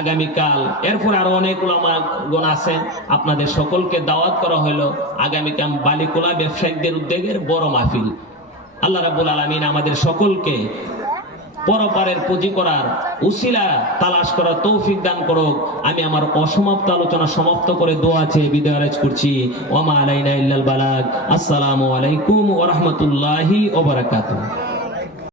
আগামীকাল। এরপর আরো অনেক উলামাগণ আছেন, আপনাদের সকলকে দাওয়াত করা হলো আগামীকাল বালিকোলা ব্যবসায়িকদের উদ্যোগের বড় মাহফিল। আল্লাহ রাব্বুল আলামিন আমাদের সকলকে পরপারের পুঁজি করার উসিলা তালাশ করার তৌফিক দান করুক। আমি আমার অসমাপ্ত আলোচনা সমাপ্ত করে দোয়া চেয়ে বিদায় আরজ করছি। ওয়া মা আলাইনা ইল্লাল বালাগ। আসসালামু আলাইকুম ওয়া রাহমাতুল্লাহি ওয়া বারাকাতুহু।